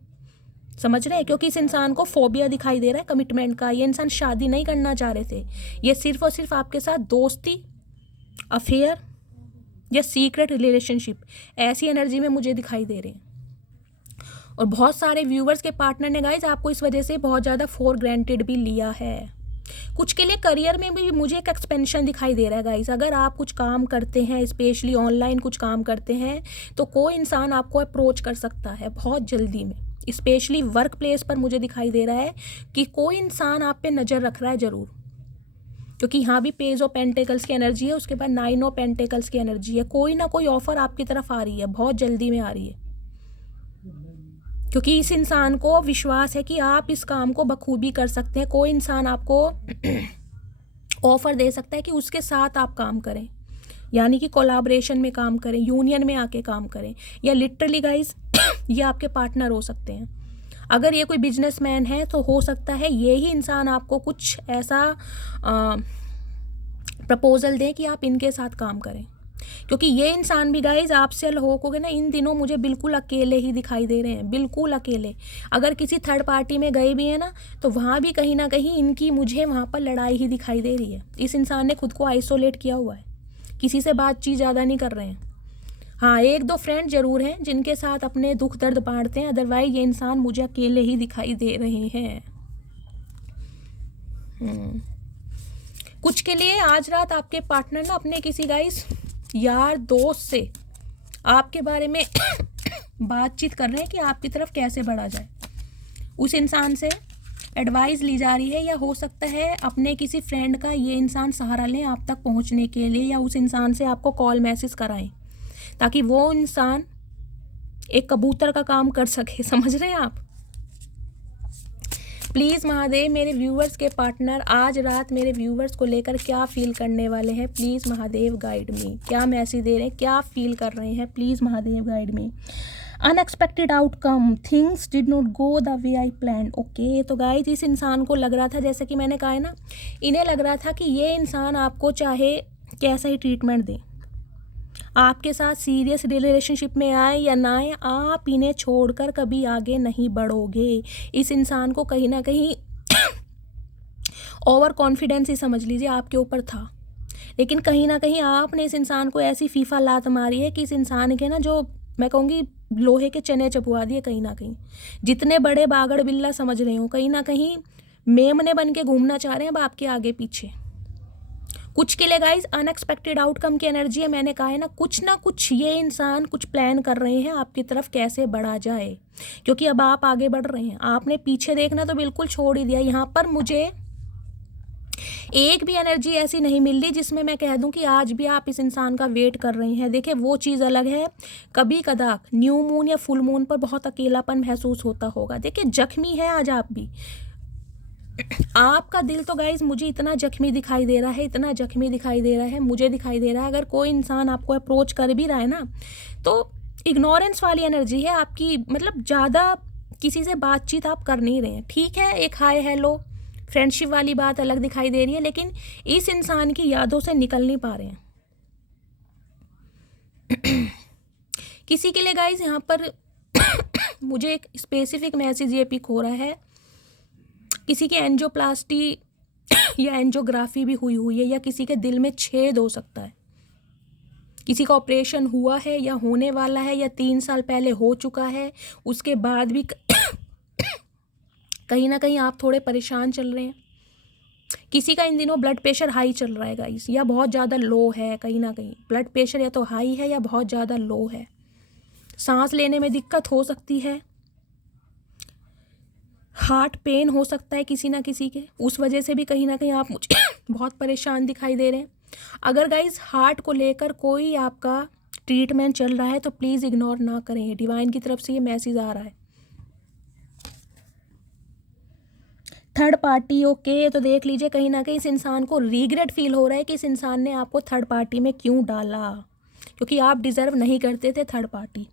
समझ रहे हैं? क्योंकि इस इंसान को फोबिया दिखाई दे रहा है कमिटमेंट का। ये इंसान शादी नहीं करना चाह रहे थे, ये सिर्फ और सिर्फ आपके साथ दोस्ती, अफेयर या सीक्रेट रिलेशनशिप, ऐसी एनर्जी में मुझे दिखाई दे रहे हैं। और बहुत सारे व्यूवर्स के पार्टनर ने गाइज आपको इस वजह से बहुत ज़्यादा फॉर ग्रांटेड भी लिया है। कुछ के लिए करियर में भी मुझे एक एक्सपेंशन दिखाई दे रहा है गाइस। अगर आप कुछ काम करते हैं, स्पेशली ऑनलाइन कुछ काम करते हैं, तो कोई इंसान आपको अप्रोच कर सकता है बहुत जल्दी में। स्पेशली वर्क प्लेस पर मुझे दिखाई दे रहा है कि कोई इंसान आप पे नज़र रख रहा है ज़रूर, क्योंकि यहाँ भी पेज ऑफ पेंटिकल्स की एनर्जी है, उसके बाद 9 ऑफ पेंटिकल्स की एनर्जी है। कोई ना कोई ऑफर आपकी तरफ आ रही है, बहुत जल्दी में आ रही है, क्योंकि इस इंसान को विश्वास है कि आप इस काम को बखूबी कर सकते हैं। कोई इंसान आपको ऑफर दे सकता है कि उसके साथ आप काम करें, यानी कि कोलैबोरेशन में काम करें, यूनियन में आके काम करें, या लिटरली गाइज ये आपके पार्टनर हो सकते हैं। अगर ये कोई बिजनेसमैन है तो हो सकता है ये ही इंसान आपको कुछ ऐसा प्रपोजल दें कि आप इनके साथ काम करें। क्योंकि ये इंसान भी गाइज आपसे होगे ना, इन दिनों मुझे बिल्कुल अकेले ही दिखाई दे रहे हैं, बिल्कुल अकेले। अगर किसी थर्ड पार्टी में गए भी हैं ना, तो वहाँ भी कहीं ना कहीं इनकी मुझे वहाँ पर लड़ाई ही दिखाई दे रही है। इस इंसान ने खुद को आइसोलेट किया हुआ है, किसी से बातचीत ज़्यादा नहीं कर रहे हैं। हाँ, 1-2 फ्रेंड ज़रूर हैं जिनके साथ अपने दुख दर्द बांटते हैं, अदरवाइज ये इंसान मुझे अकेले ही दिखाई दे रहे हैं। कुछ के लिए आज रात आपके पार्टनर ना अपने किसी गाइस यार दोस्त से आपके बारे में बातचीत कर रहे हैं कि आपकी तरफ कैसे बढ़ा जाए। उस इंसान से एडवाइस ली जा रही है, या हो सकता है अपने किसी फ्रेंड का ये इंसान सहारा लें आप तक पहुंचने के लिए, या उस इंसान से आपको कॉल मैसेज कराएं ताकि वो इंसान एक कबूतर का काम कर सके। समझ रहे हैं आप? प्लीज़ महादेव, मेरे व्यूवर्स के पार्टनर आज रात मेरे व्यूवर्स को लेकर क्या फील करने वाले हैं? Please Mahadev guide me. क्या मैसेज दे रहे हैं, क्या फील कर रहे हैं? Please Mahadev guide me. Unexpected outcome, things did not go the way I plan. Okay, तो गाइस इस इंसान को लग रहा था, जैसे कि मैंने कहा है ना, इन्हें लग रहा था कि ये इंसान आपको चाहे कैसा ही ट्रीटमेंट दे, आपके साथ सीरियस रिलेशनशिप में आए या ना आए, आप इन्हें छोड़कर कभी आगे नहीं बढ़ोगे। इस इंसान को कहीं ना कहीं ओवर कॉन्फिडेंस ही समझ लीजिए आपके ऊपर था, लेकिन कहीं ना कहीं आपने इस इंसान को ऐसी फीफा लात मारी है कि इस इंसान के ना, जो मैं कहूँगी, लोहे के चने चबवा दिए कहीं ना कहीं। जितने बड़े बागड़ बिल्ला समझ रहे हो, कहीं ना कहीं मेमने बन के घूमना चाह रहे हैं अब आपके आगे पीछे। कुछ के लिए गाइज अनएक्सपेक्टेड आउटकम की एनर्जी है। मैंने कहा है ना कुछ ये इंसान कुछ प्लान कर रहे हैं आपकी तरफ कैसे बढ़ा जाए, क्योंकि अब आप आगे बढ़ रहे हैं। आपने पीछे देखना तो बिल्कुल छोड़ ही दिया। यहाँ पर मुझे एक भी एनर्जी ऐसी नहीं मिल रही जिसमें मैं कह दूं कि आज भी आप इस इंसान का वेट कर रहे हैं। देखिए वो चीज़ अलग है, कभी कदा न्यू मून या फुल मून पर बहुत अकेलापन महसूस होता होगा। देखिए जख्मी है आज आप भी। आपका दिल तो गाइज मुझे इतना जख्मी दिखाई दे रहा है, इतना जख्मी दिखाई दे रहा है, मुझे दिखाई दे रहा है। अगर कोई इंसान आपको अप्रोच कर भी रहा है ना तो इग्नोरेंस वाली एनर्जी है आपकी, मतलब ज़्यादा किसी से बातचीत आप कर नहीं रहे हैं। ठीक है, एक हाय हेलो फ्रेंडशिप वाली बात अलग दिखाई दे रही है, लेकिन इस इंसान की यादों से निकल नहीं पा रहे हैं। किसी के लिए गाइज यहाँ पर मुझे एक स्पेसिफिक मैसेज ये पिक हो रहा है, किसी की एंजियोप्लास्टी या एंजियोग्राफी भी हुई है, या किसी के दिल में छेद हो सकता है। किसी का ऑपरेशन हुआ है या होने वाला है, या 3 साल पहले हो चुका है, उसके बाद भी कहीं ना कहीं आप थोड़े परेशान चल रहे हैं। किसी का इन दिनों ब्लड प्रेशर हाई चल रहा है गाइस, या बहुत ज़्यादा लो है। कहीं ना कहीं ब्लड प्रेशर या तो हाई है या बहुत ज़्यादा लो है। सांस लेने में दिक्कत हो सकती है, हार्ट पेन हो सकता है किसी ना किसी के, उस वजह से भी कहीं ना कहीं आप मुझे बहुत परेशान दिखाई दे रहे हैं। अगर गाइस हार्ट को लेकर कोई आपका ट्रीटमेंट चल रहा है तो प्लीज़ इग्नोर ना करें, डिवाइन की तरफ से ये मैसेज आ रहा है। थर्ड पार्टी ओके, तो देख लीजिए कहीं ना कहीं इस इंसान को रिग्रेट फील हो रहा है कि इस इंसान ने आपको थर्ड पार्टी में क्यों डाला, क्योंकि आप डिज़र्व नहीं करते थे थर्ड पार्टी।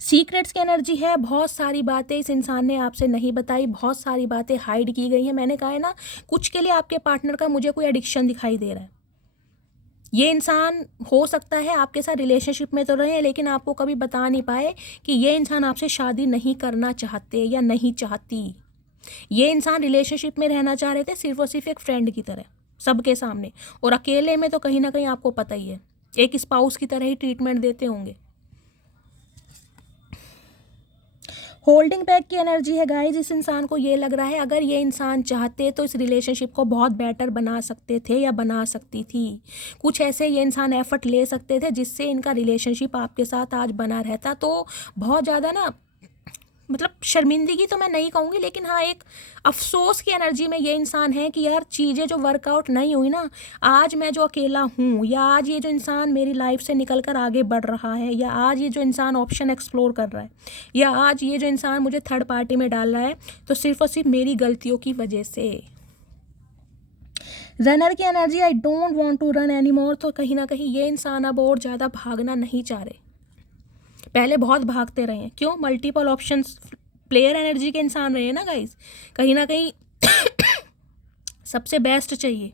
सीक्रेट्स की एनर्जी है, बहुत सारी बातें इस इंसान ने आपसे नहीं बताई, बहुत सारी बातें हाइड की गई हैं। मैंने कहा है ना, कुछ के लिए आपके पार्टनर का मुझे कोई एडिक्शन दिखाई दे रहा है। ये इंसान हो सकता है आपके साथ रिलेशनशिप में तो रहे, लेकिन आपको कभी बता नहीं पाए कि ये इंसान आपसे शादी नहीं करना चाहते या नहीं चाहती। ये इंसान रिलेशनशिप में रहना चाह रहे थे सिर्फ और सिर्फ एक फ्रेंड की तरह सबके सामने, और अकेले में तो कहीं ना कहीं आपको पता ही है एक स्पाउस की तरह ही ट्रीटमेंट देते होंगे। होल्डिंग बैक की एनर्जी है गाइस। इस इंसान को ये लग रहा है अगर ये इंसान चाहते तो इस रिलेशनशिप को बहुत बेटर बना सकते थे या बना सकती थी। कुछ ऐसे ये इंसान एफर्ट ले सकते थे जिससे इनका रिलेशनशिप आपके साथ आज बना रहता। तो बहुत ज़्यादा ना, मतलब शर्मिंदगी तो मैं नहीं कहूँगी, लेकिन हाँ एक अफसोस की एनर्जी में ये इंसान है कि यार चीज़ें जो वर्कआउट नहीं हुई ना, आज मैं जो अकेला हूँ, या आज ये जो इंसान मेरी लाइफ से निकल कर आगे बढ़ रहा है, या आज ये जो इंसान ऑप्शन एक्सप्लोर कर रहा है, या आज ये जो इंसान मुझे थर्ड पार्टी में डाल रहा है, तो सिर्फ और सिर्फ मेरी गलतियों की वजह से। रनर की energy, I don't want to run any more. तो कहीं ना कहीं ये इंसान अब और ज़्यादा भागना नहीं चाह रहे। पहले बहुत भागते रहे हैं, क्यों? मल्टीपल ऑप्शंस प्लेयर एनर्जी के इंसान रहे हैं ना गाइस। कहीं ना कहीं सबसे बेस्ट चाहिए।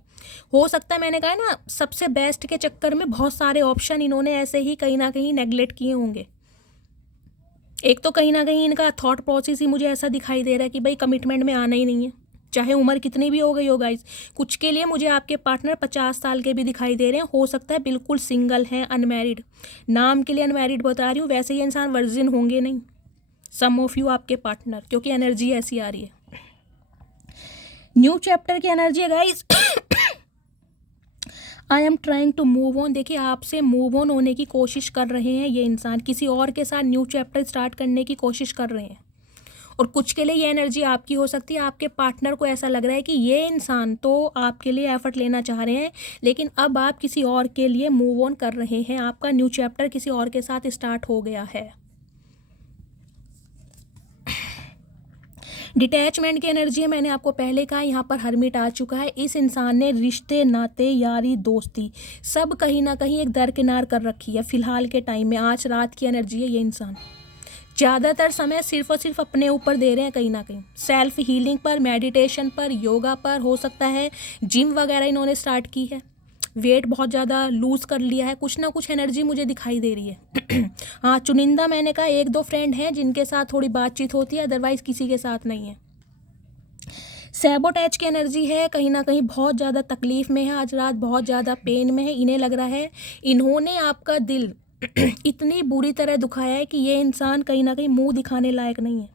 हो सकता है, मैंने कहा ना, सबसे बेस्ट के चक्कर में बहुत सारे ऑप्शन इन्होंने ऐसे ही कहीं ना कहीं नेगलेक्ट किए होंगे। एक तो कहीं ना कहीं इनका थॉट प्रोसेस ही मुझे ऐसा दिखाई दे रहा है कि भाई कमिटमेंट में आना ही नहीं है, चाहे उम्र कितनी भी हो गई हो गाइस। कुछ के लिए मुझे आपके पार्टनर 50 साल के भी दिखाई दे रहे हैं, हो सकता है बिल्कुल सिंगल हैं, अनमैरिड। नाम के लिए अनमैरिड बता रही हूँ, वैसे ये इंसान वर्जिन होंगे नहीं सम ऑफ यू आपके पार्टनर, क्योंकि एनर्जी ऐसी आ रही है। न्यू चैप्टर की एनर्जी है guys. I am trying to move on. देखिए आपसे मूव ऑन होने की कोशिश कर रहे हैं ये इंसान, किसी और के साथ न्यू चैप्टर स्टार्ट करने की कोशिश कर रहे हैं। और कुछ के लिए ये एनर्जी आपकी हो सकती है, आपके पार्टनर को ऐसा लग रहा है कि ये इंसान तो आपके लिए एफर्ट लेना चाह रहे हैं, लेकिन अब आप किसी और के लिए मूव ऑन कर रहे हैं। आपका न्यू चैप्टर किसी और के साथ स्टार्ट हो गया है। डिटैचमेंट की एनर्जी है, मैंने आपको पहले कहा, यहाँ पर हर्मिट आ चुका है। इस इंसान ने रिश्ते, नाते, यारी, दोस्ती सब कहीं ना कहीं एक दरकिनार कर रखी है फिलहाल के टाइम में। आज रात की एनर्जी है, ये इंसान ज़्यादातर समय सिर्फ और सिर्फ अपने ऊपर दे रहे हैं, कहीं ना कहीं सेल्फ हीलिंग पर, मेडिटेशन पर, योगा पर, हो सकता है जिम वगैरह इन्होंने स्टार्ट की है। वेट बहुत ज़्यादा लूज़ कर लिया है, कुछ ना कुछ एनर्जी मुझे दिखाई दे रही है। हाँ चुनिंदा, मैंने कहा 1-2 फ्रेंड हैं जिनके साथ थोड़ी बातचीत होती है, अदरवाइज़ किसी के साथ नहीं है। सैबोटेज की एनर्जी है, कहीं ना कहीं बहुत ज़्यादा तकलीफ़ में है, आज रात बहुत ज़्यादा पेन में है। इन्हें लग रहा है इन्होंने आपका दिल इतनी बुरी तरह दुखाया है कि ये इंसान कहीं ना कहीं मुंह दिखाने लायक नहीं है।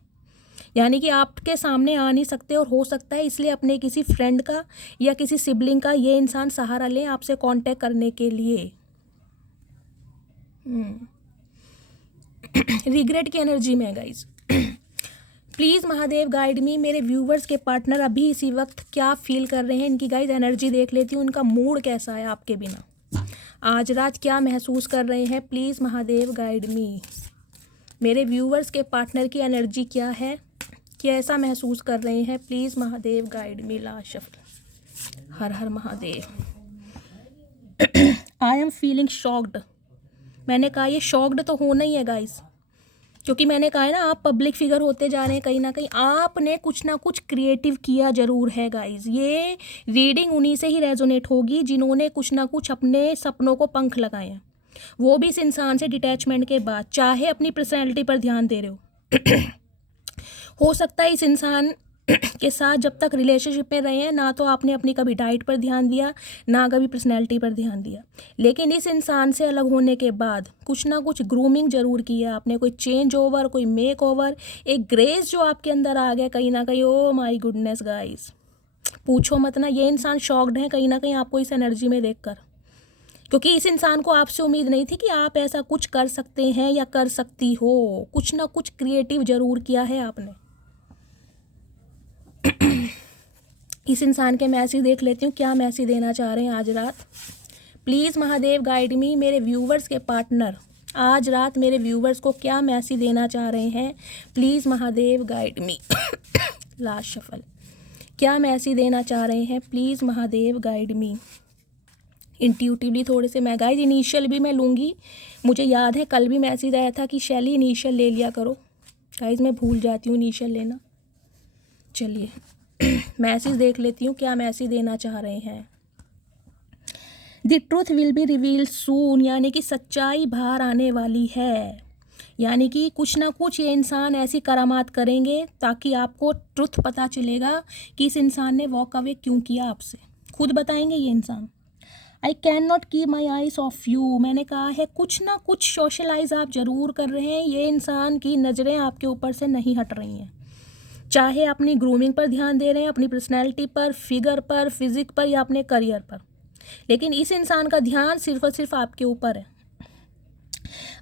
यानी कि आपके सामने आ नहीं सकते और हो सकता है इसलिए अपने किसी फ्रेंड का या किसी सिबलिंग का ये इंसान सहारा लें आपसे कांटेक्ट करने के लिए। रिग्रेट की एनर्जी में गाइज। प्लीज़ महादेव गाइड मी, मेरे व्यूवर्स के पार्टनर अभी इसी वक्त क्या फील कर रहे हैं, इनकी गाइज एनर्जी देख लेती हूँ, उनका मूड कैसा है आपके बिना, आज रात क्या महसूस कर रहे हैं। प्लीज़ महादेव गाइड मी, मेरे व्यूवर्स के पार्टनर की एनर्जी क्या है, कैसा महसूस कर रहे हैं। Please Mahadev guide me. Last shuffle. हर हर Mahadev. I am feeling shocked. मैंने कहा ये शॉक्ड तो होना ही है गाइस, क्योंकि मैंने कहा है ना आप पब्लिक फिगर होते जा रहे हैं, कहीं ना कहीं आपने कुछ ना कुछ क्रिएटिव किया ज़रूर है गाइस। ये रीडिंग उन्हीं से ही रेजोनेट होगी जिन्होंने कुछ ना कुछ अपने सपनों को पंख लगाए हैं, वो भी इस इंसान से डिटैचमेंट के बाद। चाहे अपनी पर्सनैलिटी पर ध्यान दे रहे हो सकता है इस इंसान के साथ जब तक रिलेशनशिप में रहे हैं ना तो आपने अपनी कभी डाइट पर ध्यान दिया ना कभी पर्सनैलिटी पर ध्यान दिया, लेकिन इस इंसान से अलग होने के बाद कुछ ना कुछ ग्रूमिंग ज़रूर की है आपने, कोई चेंज ओवर, कोई मेक ओवर, एक ग्रेस जो आपके अंदर आ गया कहीं ना कहीं। ओ माय गुडनेस गाइस, पूछो मत ना, ये इंसान शॉक्ड है कहीं ना कहीं आपको इस एनर्जी में देखकर, क्योंकि इस इंसान को आपसे उम्मीद नहीं थी कि आप ऐसा कुछ कर सकते हैं या कर सकती हो। कुछ ना कुछ क्रिएटिव ज़रूर किया है आपने। इस इंसान के मैसेज देख लेती हूँ, क्या मैसेज देना चाह रहे हैं आज रात। प्लीज़ महादेव गाइड मी, मेरे व्यूवर्स के पार्टनर आज रात मेरे व्यूवर्स को क्या मैसेज देना चाह रहे हैं। Please Mahadev guide me. Last shuffle. क्या मैसेज देना चाह रहे हैं, please Mahadev guide me. Intuitively थोड़े से मैं गाइज इनिशियल भी मैं लूँगी, मुझे याद है कल भी मैसेज आया था कि शैली इनिशियल ले लिया करो। गाइज मैं भूल जाती हूँ इनिशियल लेना। चलिए मैसेज देख लेती हूँ क्या मैसेज देना चाह रहे हैं। The truth will be revealed soon, यानी कि सच्चाई बाहर आने वाली है, यानी कि कुछ ना कुछ ये इंसान ऐसी करामात करेंगे ताकि आपको ट्रुथ पता चलेगा कि इस इंसान ने वॉक अवे क्यों किया आपसे, खुद बताएंगे ये इंसान। I can not keep my eyes of you, मैंने कहा है कुछ ना कुछ सोशलाइज आप ज़रूर कर रहे हैं, ये इंसान की नज़रें आपके ऊपर से नहीं हट रही हैं। चाहे अपनी ग्रूमिंग पर ध्यान दे रहे हैं, अपनी पर्सनैलिटी पर, फिगर पर, फिजिक पर या अपने करियर पर, लेकिन इस इंसान का ध्यान सिर्फ और सिर्फ आपके ऊपर है।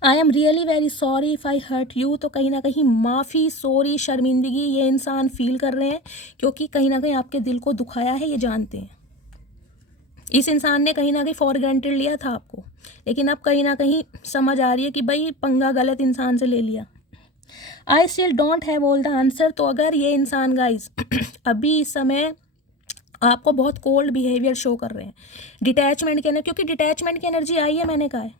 I am really very sorry if I hurt you, तो कहीं ना कहीं माफ़ी, सॉरी, शर्मिंदगी ये इंसान फील कर रहे हैं, क्योंकि कहीं ना कहीं आपके दिल को दुखाया है, ये जानते हैं। इस इंसान ने कहीं ना कहीं फॉर ग्रांटेड लिया था आपको, लेकिन अब कहीं ना कहीं समझ आ रही है कि भाई पंगा गलत इंसान से ले लिया। I still don't have all the answer, तो अगर ये इंसान गाइज अभी इस समय आपको बहुत कोल्ड बिहेवियर शो कर रहे हैं, डिटैचमेंट के, क्योंकि डिटैचमेंट की एनर्जी आई है, मैंने कहा है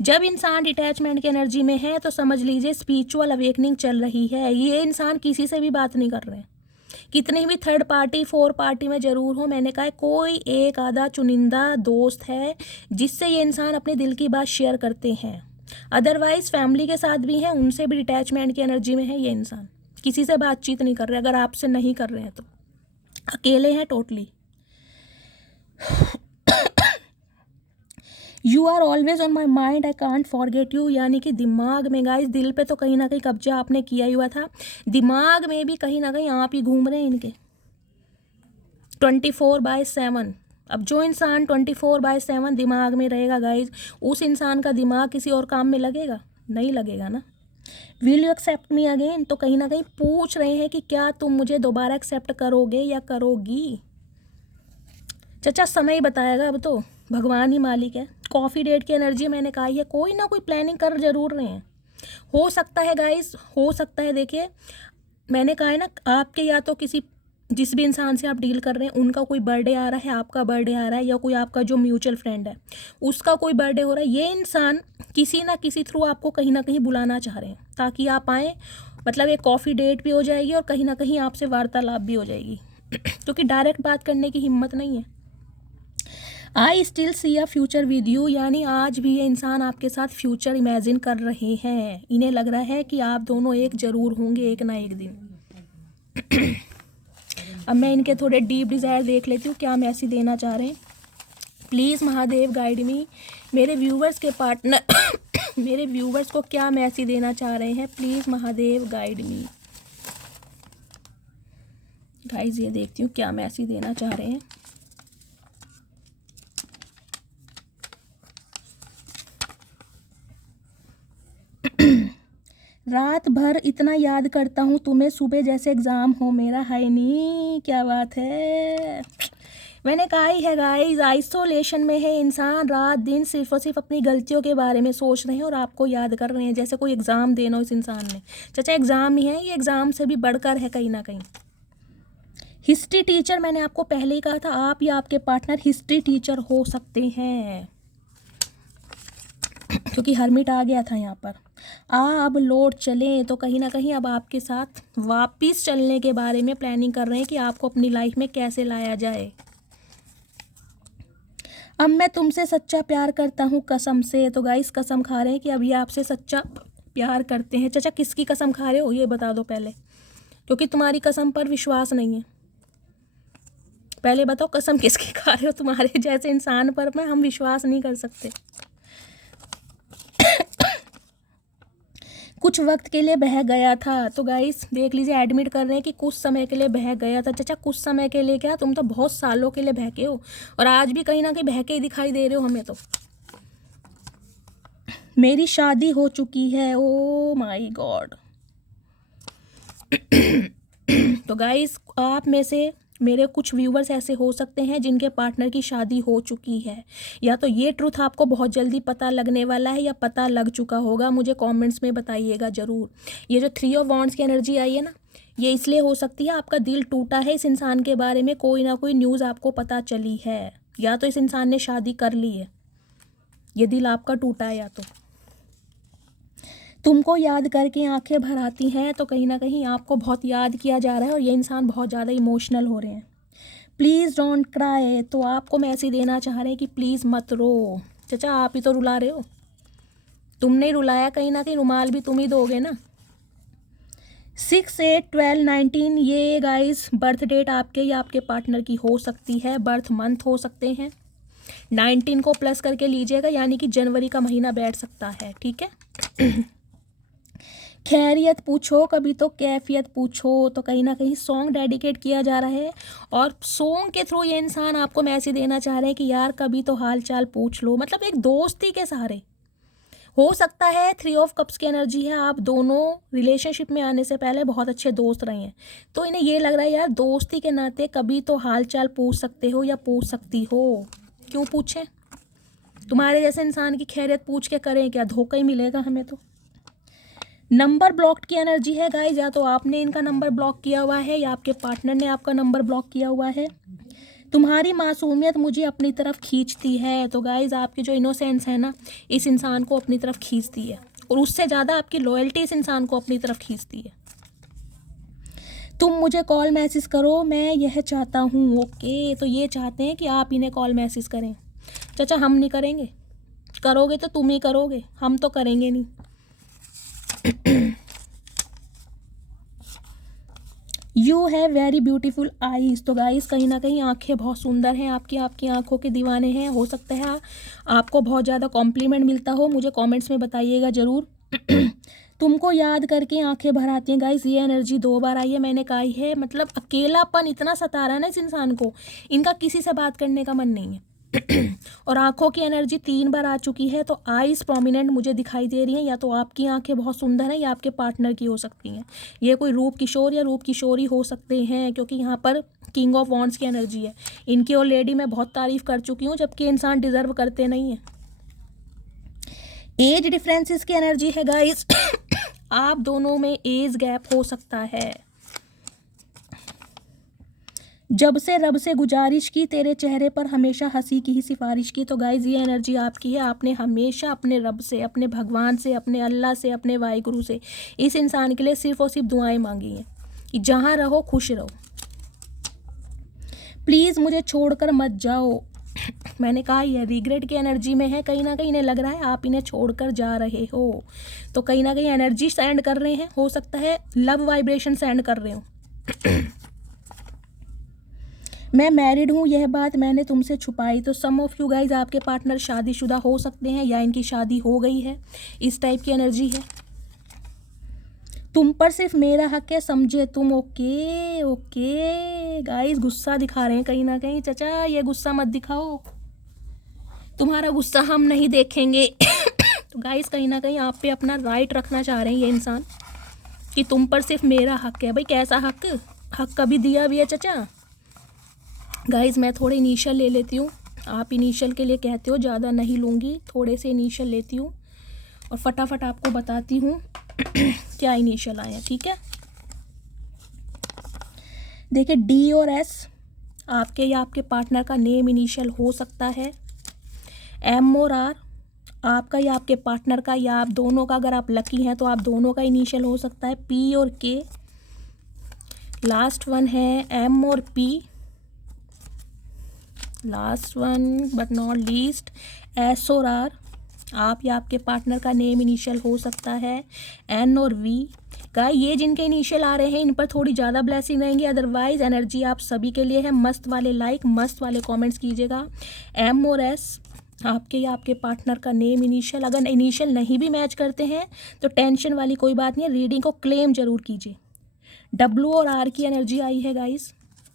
जब इंसान डिटैचमेंट की एनर्जी में है तो समझ लीजिए स्पिरिचुअल अवेकनिंग चल रही है। ये इंसान किसी से भी बात नहीं कर रहे हैं, कितनी भी थर्ड पार्टी, फोर पार्टी में ज़रूर हो, मैंने कहा है कोई एक आधा चुनिंदा दोस्त है जिससे ये इंसान अपने दिल की बात शेयर करते हैं, अदरवाइज फैमिली के साथ भी हैं, उनसे भी डिटैचमेंट की एनर्जी में है ये इंसान, किसी से बातचीत नहीं कर रहे। अगर आपसे नहीं कर रहे हैं तो अकेले हैं totally. You are always on my mind, I can't forget you, यानी कि दिमाग में गाइस, दिल पे तो कहीं ना कहीं कब्जा आपने किया ही हुआ था, दिमाग में भी कहीं ना कहीं आप ही घूम रहे हैं इनके 24/7। अब जो इंसान 24/7 दिमाग में रहेगा गाइज, उस इंसान का दिमाग किसी और काम में लगेगा नहीं लगेगा ना। Will you accept me again, तो कहीं ना कहीं पूछ रहे हैं कि क्या तुम मुझे दोबारा एक्सेप्ट करोगे या करोगी। चचा समय ही बताएगा, अब तो भगवान ही मालिक है। कॉफ़ी डेट की एनर्जी मैंने कहा है, कोई ना कोई प्लानिंग कर जरूर रहे हैं। हो सकता है गाइज, हो सकता है, देखिए मैंने कहा है ना, आपके या तो किसी जिस भी इंसान से आप डील कर रहे हैं उनका कोई बर्थडे आ रहा है, आपका बर्थडे आ रहा है, या कोई आपका जो म्यूचुअल फ्रेंड है उसका कोई बर्थडे हो रहा है, ये इंसान किसी ना किसी थ्रू आपको कहीं ना कहीं बुलाना चाह रहे हैं ताकि आप आएँ, मतलब एक कॉफ़ी डेट भी हो जाएगी और कहीं ना कहीं आपसे वार्तालाप भी हो जाएगी क्योंकि डायरेक्ट बात करने की हिम्मत नहीं है। I still see a future with you, यानी आज भी ये इंसान आपके साथ फ्यूचर इमेजिन कर रहे हैं, इन्हें लग रहा है कि आप दोनों एक ज़रूर होंगे एक ना एक दिन। अब मैं इनके थोड़े डीप डिज़ायर देख लेती हूँ क्या मैसेज देना चाह रहे हैं। प्लीज़ महादेव गाइड मी, मेरे व्यूवर्स के पार्टनर मेरे व्यूवर्स को क्या मैसेज देना चाह रहे हैं, please Mahadev guide me. Guys ये देखती हूँ क्या मैसेज देना चाह रहे हैं। रात भर इतना याद करता हूँ तुम्हें, सुबह जैसे एग्ज़ाम हो मेरा। हाय नी, क्या बात है। मैंने कहा ही है गाइस, आइसोलेशन में है इंसान, रात दिन सिर्फ और सिर्फ अपनी गलतियों के बारे में सोच रहे हैं और आपको याद कर रहे हैं जैसे कोई एग्ज़ाम देना हो इस इंसान ने। चाचा एग्ज़ाम ही है, ये एग्ज़ाम से भी बढ़कर है कहीं ना कहीं। हिस्ट्री टीचर, मैंने आपको पहले ही कहा था आप या आपके पार्टनर हिस्ट्री टीचर हो सकते हैं, क्योंकि हर्मिट आ गया था यहाँ पर। अब लौट चलें, तो कहीं ना कहीं अब आपके साथ वापस चलने के बारे में प्लानिंग कर रहे हैं कि आपको अपनी लाइफ में कैसे लाया जाए। अब मैं तुमसे सच्चा प्यार करता हूँ कसम से। तो गाइस कसम खा रहे हैं कि अब ये आपसे सच्चा प्यार करते हैं। चाचा किसकी कसम खा रहे हो ये बता दो पहले, क्योंकि तुम्हारी कसम पर विश्वास नहीं है। पहले बताओ कसम किसकी खा रहे हो, तुम्हारे जैसे इंसान पर मैं हम विश्वास नहीं कर सकते। कुछ वक्त के लिए बह गया था, तो गाइस देख लीजिए एडमिट कर रहे हैं कि कुछ समय के लिए बह गया था। चाचा कुछ समय के लिए क्या, तुम तो बहुत सालों के लिए बहके हो और आज भी कहीं ना कहीं बहके ही दिखाई दे रहे हो हमें। तो मेरी शादी हो चुकी है, ओ माय गॉड। तो गाइस आप में से मेरे कुछ व्यूवर्स ऐसे हो सकते हैं जिनके पार्टनर की शादी हो चुकी है, या तो ये ट्रुथ आपको बहुत जल्दी पता लगने वाला है या पता लग चुका होगा। मुझे कमेंट्स में बताइएगा ज़रूर। ये जो 3 ऑफ वॉन्ड्स की एनर्जी आई है ना, ये इसलिए हो सकती है आपका दिल टूटा है इस इंसान के बारे में, कोई ना कोई न्यूज़ आपको पता चली है, या तो इस इंसान ने शादी कर ली है, ये दिल आपका टूटा है, या तो तुमको याद करके आंखें भर आती हैं। तो कहीं ना कहीं आपको बहुत याद किया जा रहा है और ये इंसान बहुत ज़्यादा इमोशनल हो रहे हैं। प्लीज़ डोंट क्राई, तो आपको मैसेज देना चाह रहे हैं कि प्लीज़ मत रो। चाचा आप ही तो रुला रहे हो, तुमने रुलाया, कहीं ना कहीं रुमाल भी तुम ही दोगे ना। 6, 8, 12, 19 ये गाइस बर्थ डेट आपके या आपके पार्टनर की हो सकती है, बर्थ मंथ हो सकते हैं। 19 को प्लस करके लीजिएगा, यानी कि जनवरी का महीना बैठ सकता है, ठीक है। खैरियत पूछो कभी तो कैफियत पूछो, तो कहीं ना कहीं सॉन्ग डेडिकेट किया जा रहा है और सॉन्ग के थ्रू ये इंसान आपको मैसेज देना चाह रहे हैं कि यार कभी तो हाल चाल पूछ लो, मतलब एक दोस्ती के सहारे। हो सकता है 3 ऑफ कप्स की एनर्जी है, आप दोनों रिलेशनशिप में आने से पहले बहुत अच्छे दोस्त रहे हैं, तो इन्हें ये लग रहा है यार दोस्ती के नाते कभी तो हाल चाल पूछ सकते हो या पूछ सकती हो। क्यों पूछें, तुम्हारे जैसे इंसान की खैरियत पूछ के करें क्या, धोखा ही मिलेगा हमें। तो नंबर ब्लॉक की एनर्जी है गाइस, या तो आपने इनका नंबर ब्लॉक किया हुआ है या आपके पार्टनर ने आपका नंबर ब्लॉक किया हुआ है। तुम्हारी मासूमियत मुझे अपनी तरफ खींचती है, तो गाइस आपकी जो इनोसेंस है ना इस इंसान को अपनी तरफ खींचती है, और उससे ज़्यादा आपकी लॉयल्टी इस इंसान को अपनी तरफ खींचती है। तुम मुझे कॉल मैसेज करो, मैं यह चाहता हूँ। ओके, तो ये चाहते हैं कि आप इन्हें कॉल मैसेज करें। चाचा हम नहीं करेंगे, करोगे तो तुम ही करोगे, हम तो करेंगे नहीं। You have very beautiful eyes, तो गाइस कहीं ना कहीं आंखें बहुत सुंदर हैं आपकी आंखों के दीवाने हैं। हो सकता है आपको बहुत ज़्यादा कॉम्प्लीमेंट मिलता हो, मुझे कमेंट्स में बताइएगा ज़रूर। तुमको याद करके आंखें भर आती हैं गाइस, ये एनर्जी 2 बार आई है, मैंने कहा ही है। मतलब अकेलापन इतना सता रहा है ना इस इंसान को, इनका किसी से बात करने का मन नहीं है। और आंखों की एनर्जी 3 बार आ चुकी है, तो आईज प्रोमिनेंट मुझे दिखाई दे रही हैं, या तो आपकी आंखें बहुत सुंदर हैं या आपके पार्टनर की हो सकती हैं। ये कोई रूप किशोर या रूप किशोरी हो सकते हैं, क्योंकि यहाँ पर किंग ऑफ वॉन्ड्स की एनर्जी है। इनकी ऑलरेडी मैं बहुत तारीफ कर चुकी हूँ, जबकि इंसान डिजर्व करते नहीं है। एज डिफरेंसेस की एनर्जी है गाइस। आप दोनों में एज गैप हो सकता है। जब से रब से गुजारिश की, तेरे चेहरे पर हमेशा हंसी की ही सिफारिश की, तो गाइज ये एनर्जी आपकी है। आपने हमेशा अपने रब से, अपने भगवान से, अपने अल्लाह से, अपने वाहिगुरु से इस इंसान के लिए सिर्फ और सिर्फ दुआएं मांगी हैं कि जहाँ रहो खुश रहो, प्लीज़ मुझे छोड़कर मत जाओ। मैंने कहा ये रिग्रेट की एनर्जी में है, कहीं ना कहीं इन्हें लग रहा है आप इन्हें छोड़कर जा रहे हो, तो कहीं ना कहीं एनर्जी सेंड कर रहे हैं। हो सकता है लव वाइब्रेशन सेंड कर रहे हो। मैं मैरिड हूँ, यह बात मैंने तुमसे छुपाई, तो सम ऑफ यू गाइज आपके पार्टनर शादीशुदा हो सकते हैं या इनकी शादी हो गई है, इस टाइप की एनर्जी है। तुम पर सिर्फ मेरा हक है, समझे तुम? ओके ओके गाइस, गुस्सा दिखा रहे हैं कहीं ना कहीं। चाचा ये गुस्सा मत दिखाओ, तुम्हारा गुस्सा हम नहीं देखेंगे। तो गाइस कहीं ना कहीं आप पे अपना राइट रखना चाह रहे हैं ये इंसान कि तुम पर सिर्फ मेरा हक है। भाई कैसा हक? हक कभी दिया भी है चाचा? गाइस मैं थोड़े इनिशियल ले लेती हूँ, आप इनिशियल के लिए कहते हो, ज़्यादा नहीं लूँगी, थोड़े से इनिशियल लेती हूँ और फटाफट आपको बताती हूँ क्या इनिशियल आए हैं, ठीक है? देखिए डी और एस आपके या आपके पार्टनर का नेम इनिशियल हो सकता है। एम और आर आपका या आपके पार्टनर का या आप दोनों का, अगर आप लकी हैं तो आप दोनों का इनिशियल हो सकता है। पी और के, लास्ट वन है एम और P, last one but not least S और आर आप या आपके पार्टनर का नेम इनिशियल हो सकता है। एन और वी गाइस ये जिनके इनिशियल आ रहे हैं इन पर थोड़ी ज़्यादा ब्लेसिंग रहेंगी, अदरवाइज एनर्जी आप सभी के लिए है। मस्त वाले लाइक, मस्त वाले कमेंट्स कीजिएगा। एम और एस आपके या आपके पार्टनर का नेम इनिशियल, अगर इनिशियल नहीं भी मैच करते हैं तो टेंशन वाली कोई बात नहीं है, रीडिंग को क्लेम जरूर कीजिए। डब्ल्यू और आर की एनर्जी आई है गाइस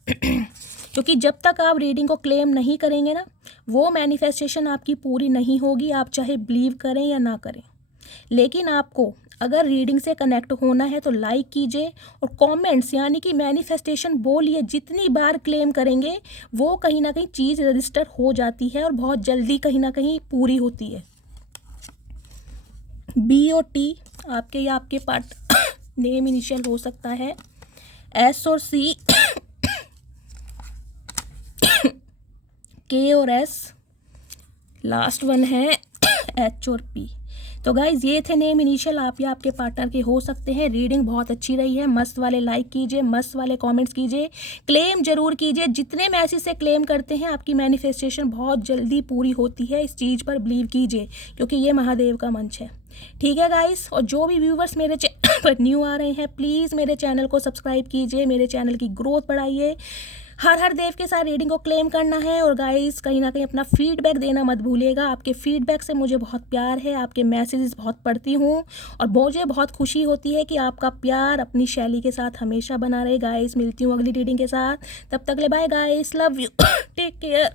क्योंकि जब तक आप रीडिंग को क्लेम नहीं करेंगे ना, वो मैनिफेस्टेशन आपकी पूरी नहीं होगी, आप चाहे बिलीव करें या ना करें। लेकिन आपको अगर रीडिंग से कनेक्ट होना है तो लाइक कीजिए और कमेंट्स यानी कि मैनिफेस्टेशन बोलिए। जितनी बार क्लेम करेंगे वो कहीं ना कहीं चीज़ रजिस्टर हो जाती है और बहुत जल्दी कहीं ना कहीं पूरी होती है। बी और टी आपके या आपके पार्ट नेम इनिशियल हो सकता है। एस और सी, के और एस, लास्ट वन है एच और पी। तो गाइज ये थे नेम इनिशियल आप या आपके पार्टनर के हो सकते हैं। रीडिंग बहुत अच्छी रही है, मस्त वाले लाइक कीजिए, मस्त वाले कमेंट्स कीजिए, क्लेम जरूर कीजिए। जितने मैसेज से क्लेम करते हैं आपकी मैनिफेस्टेशन बहुत जल्दी पूरी होती है, इस चीज़ पर बिलीव कीजिए क्योंकि ये महादेव का मंच है, ठीक है गाइस। और जो भी व्यूवर्स मेरे चैनल पर न्यू आ रहे हैं प्लीज़ मेरे चैनल को सब्सक्राइब कीजिए, मेरे चैनल की ग्रोथ बढ़ाइए। हर हर देव के साथ रीडिंग को क्लेम करना है। और गाइस कहीं ना कहीं अपना फीडबैक देना मत भूलिएगा, आपके फीडबैक से मुझे बहुत प्यार है, आपके मैसेजेस बहुत पढ़ती हूँ और मुझे बहुत खुशी होती है कि आपका प्यार अपनी शैली के साथ हमेशा बना रहे। गाइस मिलती हूँ अगली रीडिंग के साथ, तब तक ले bye guys, love you, take care.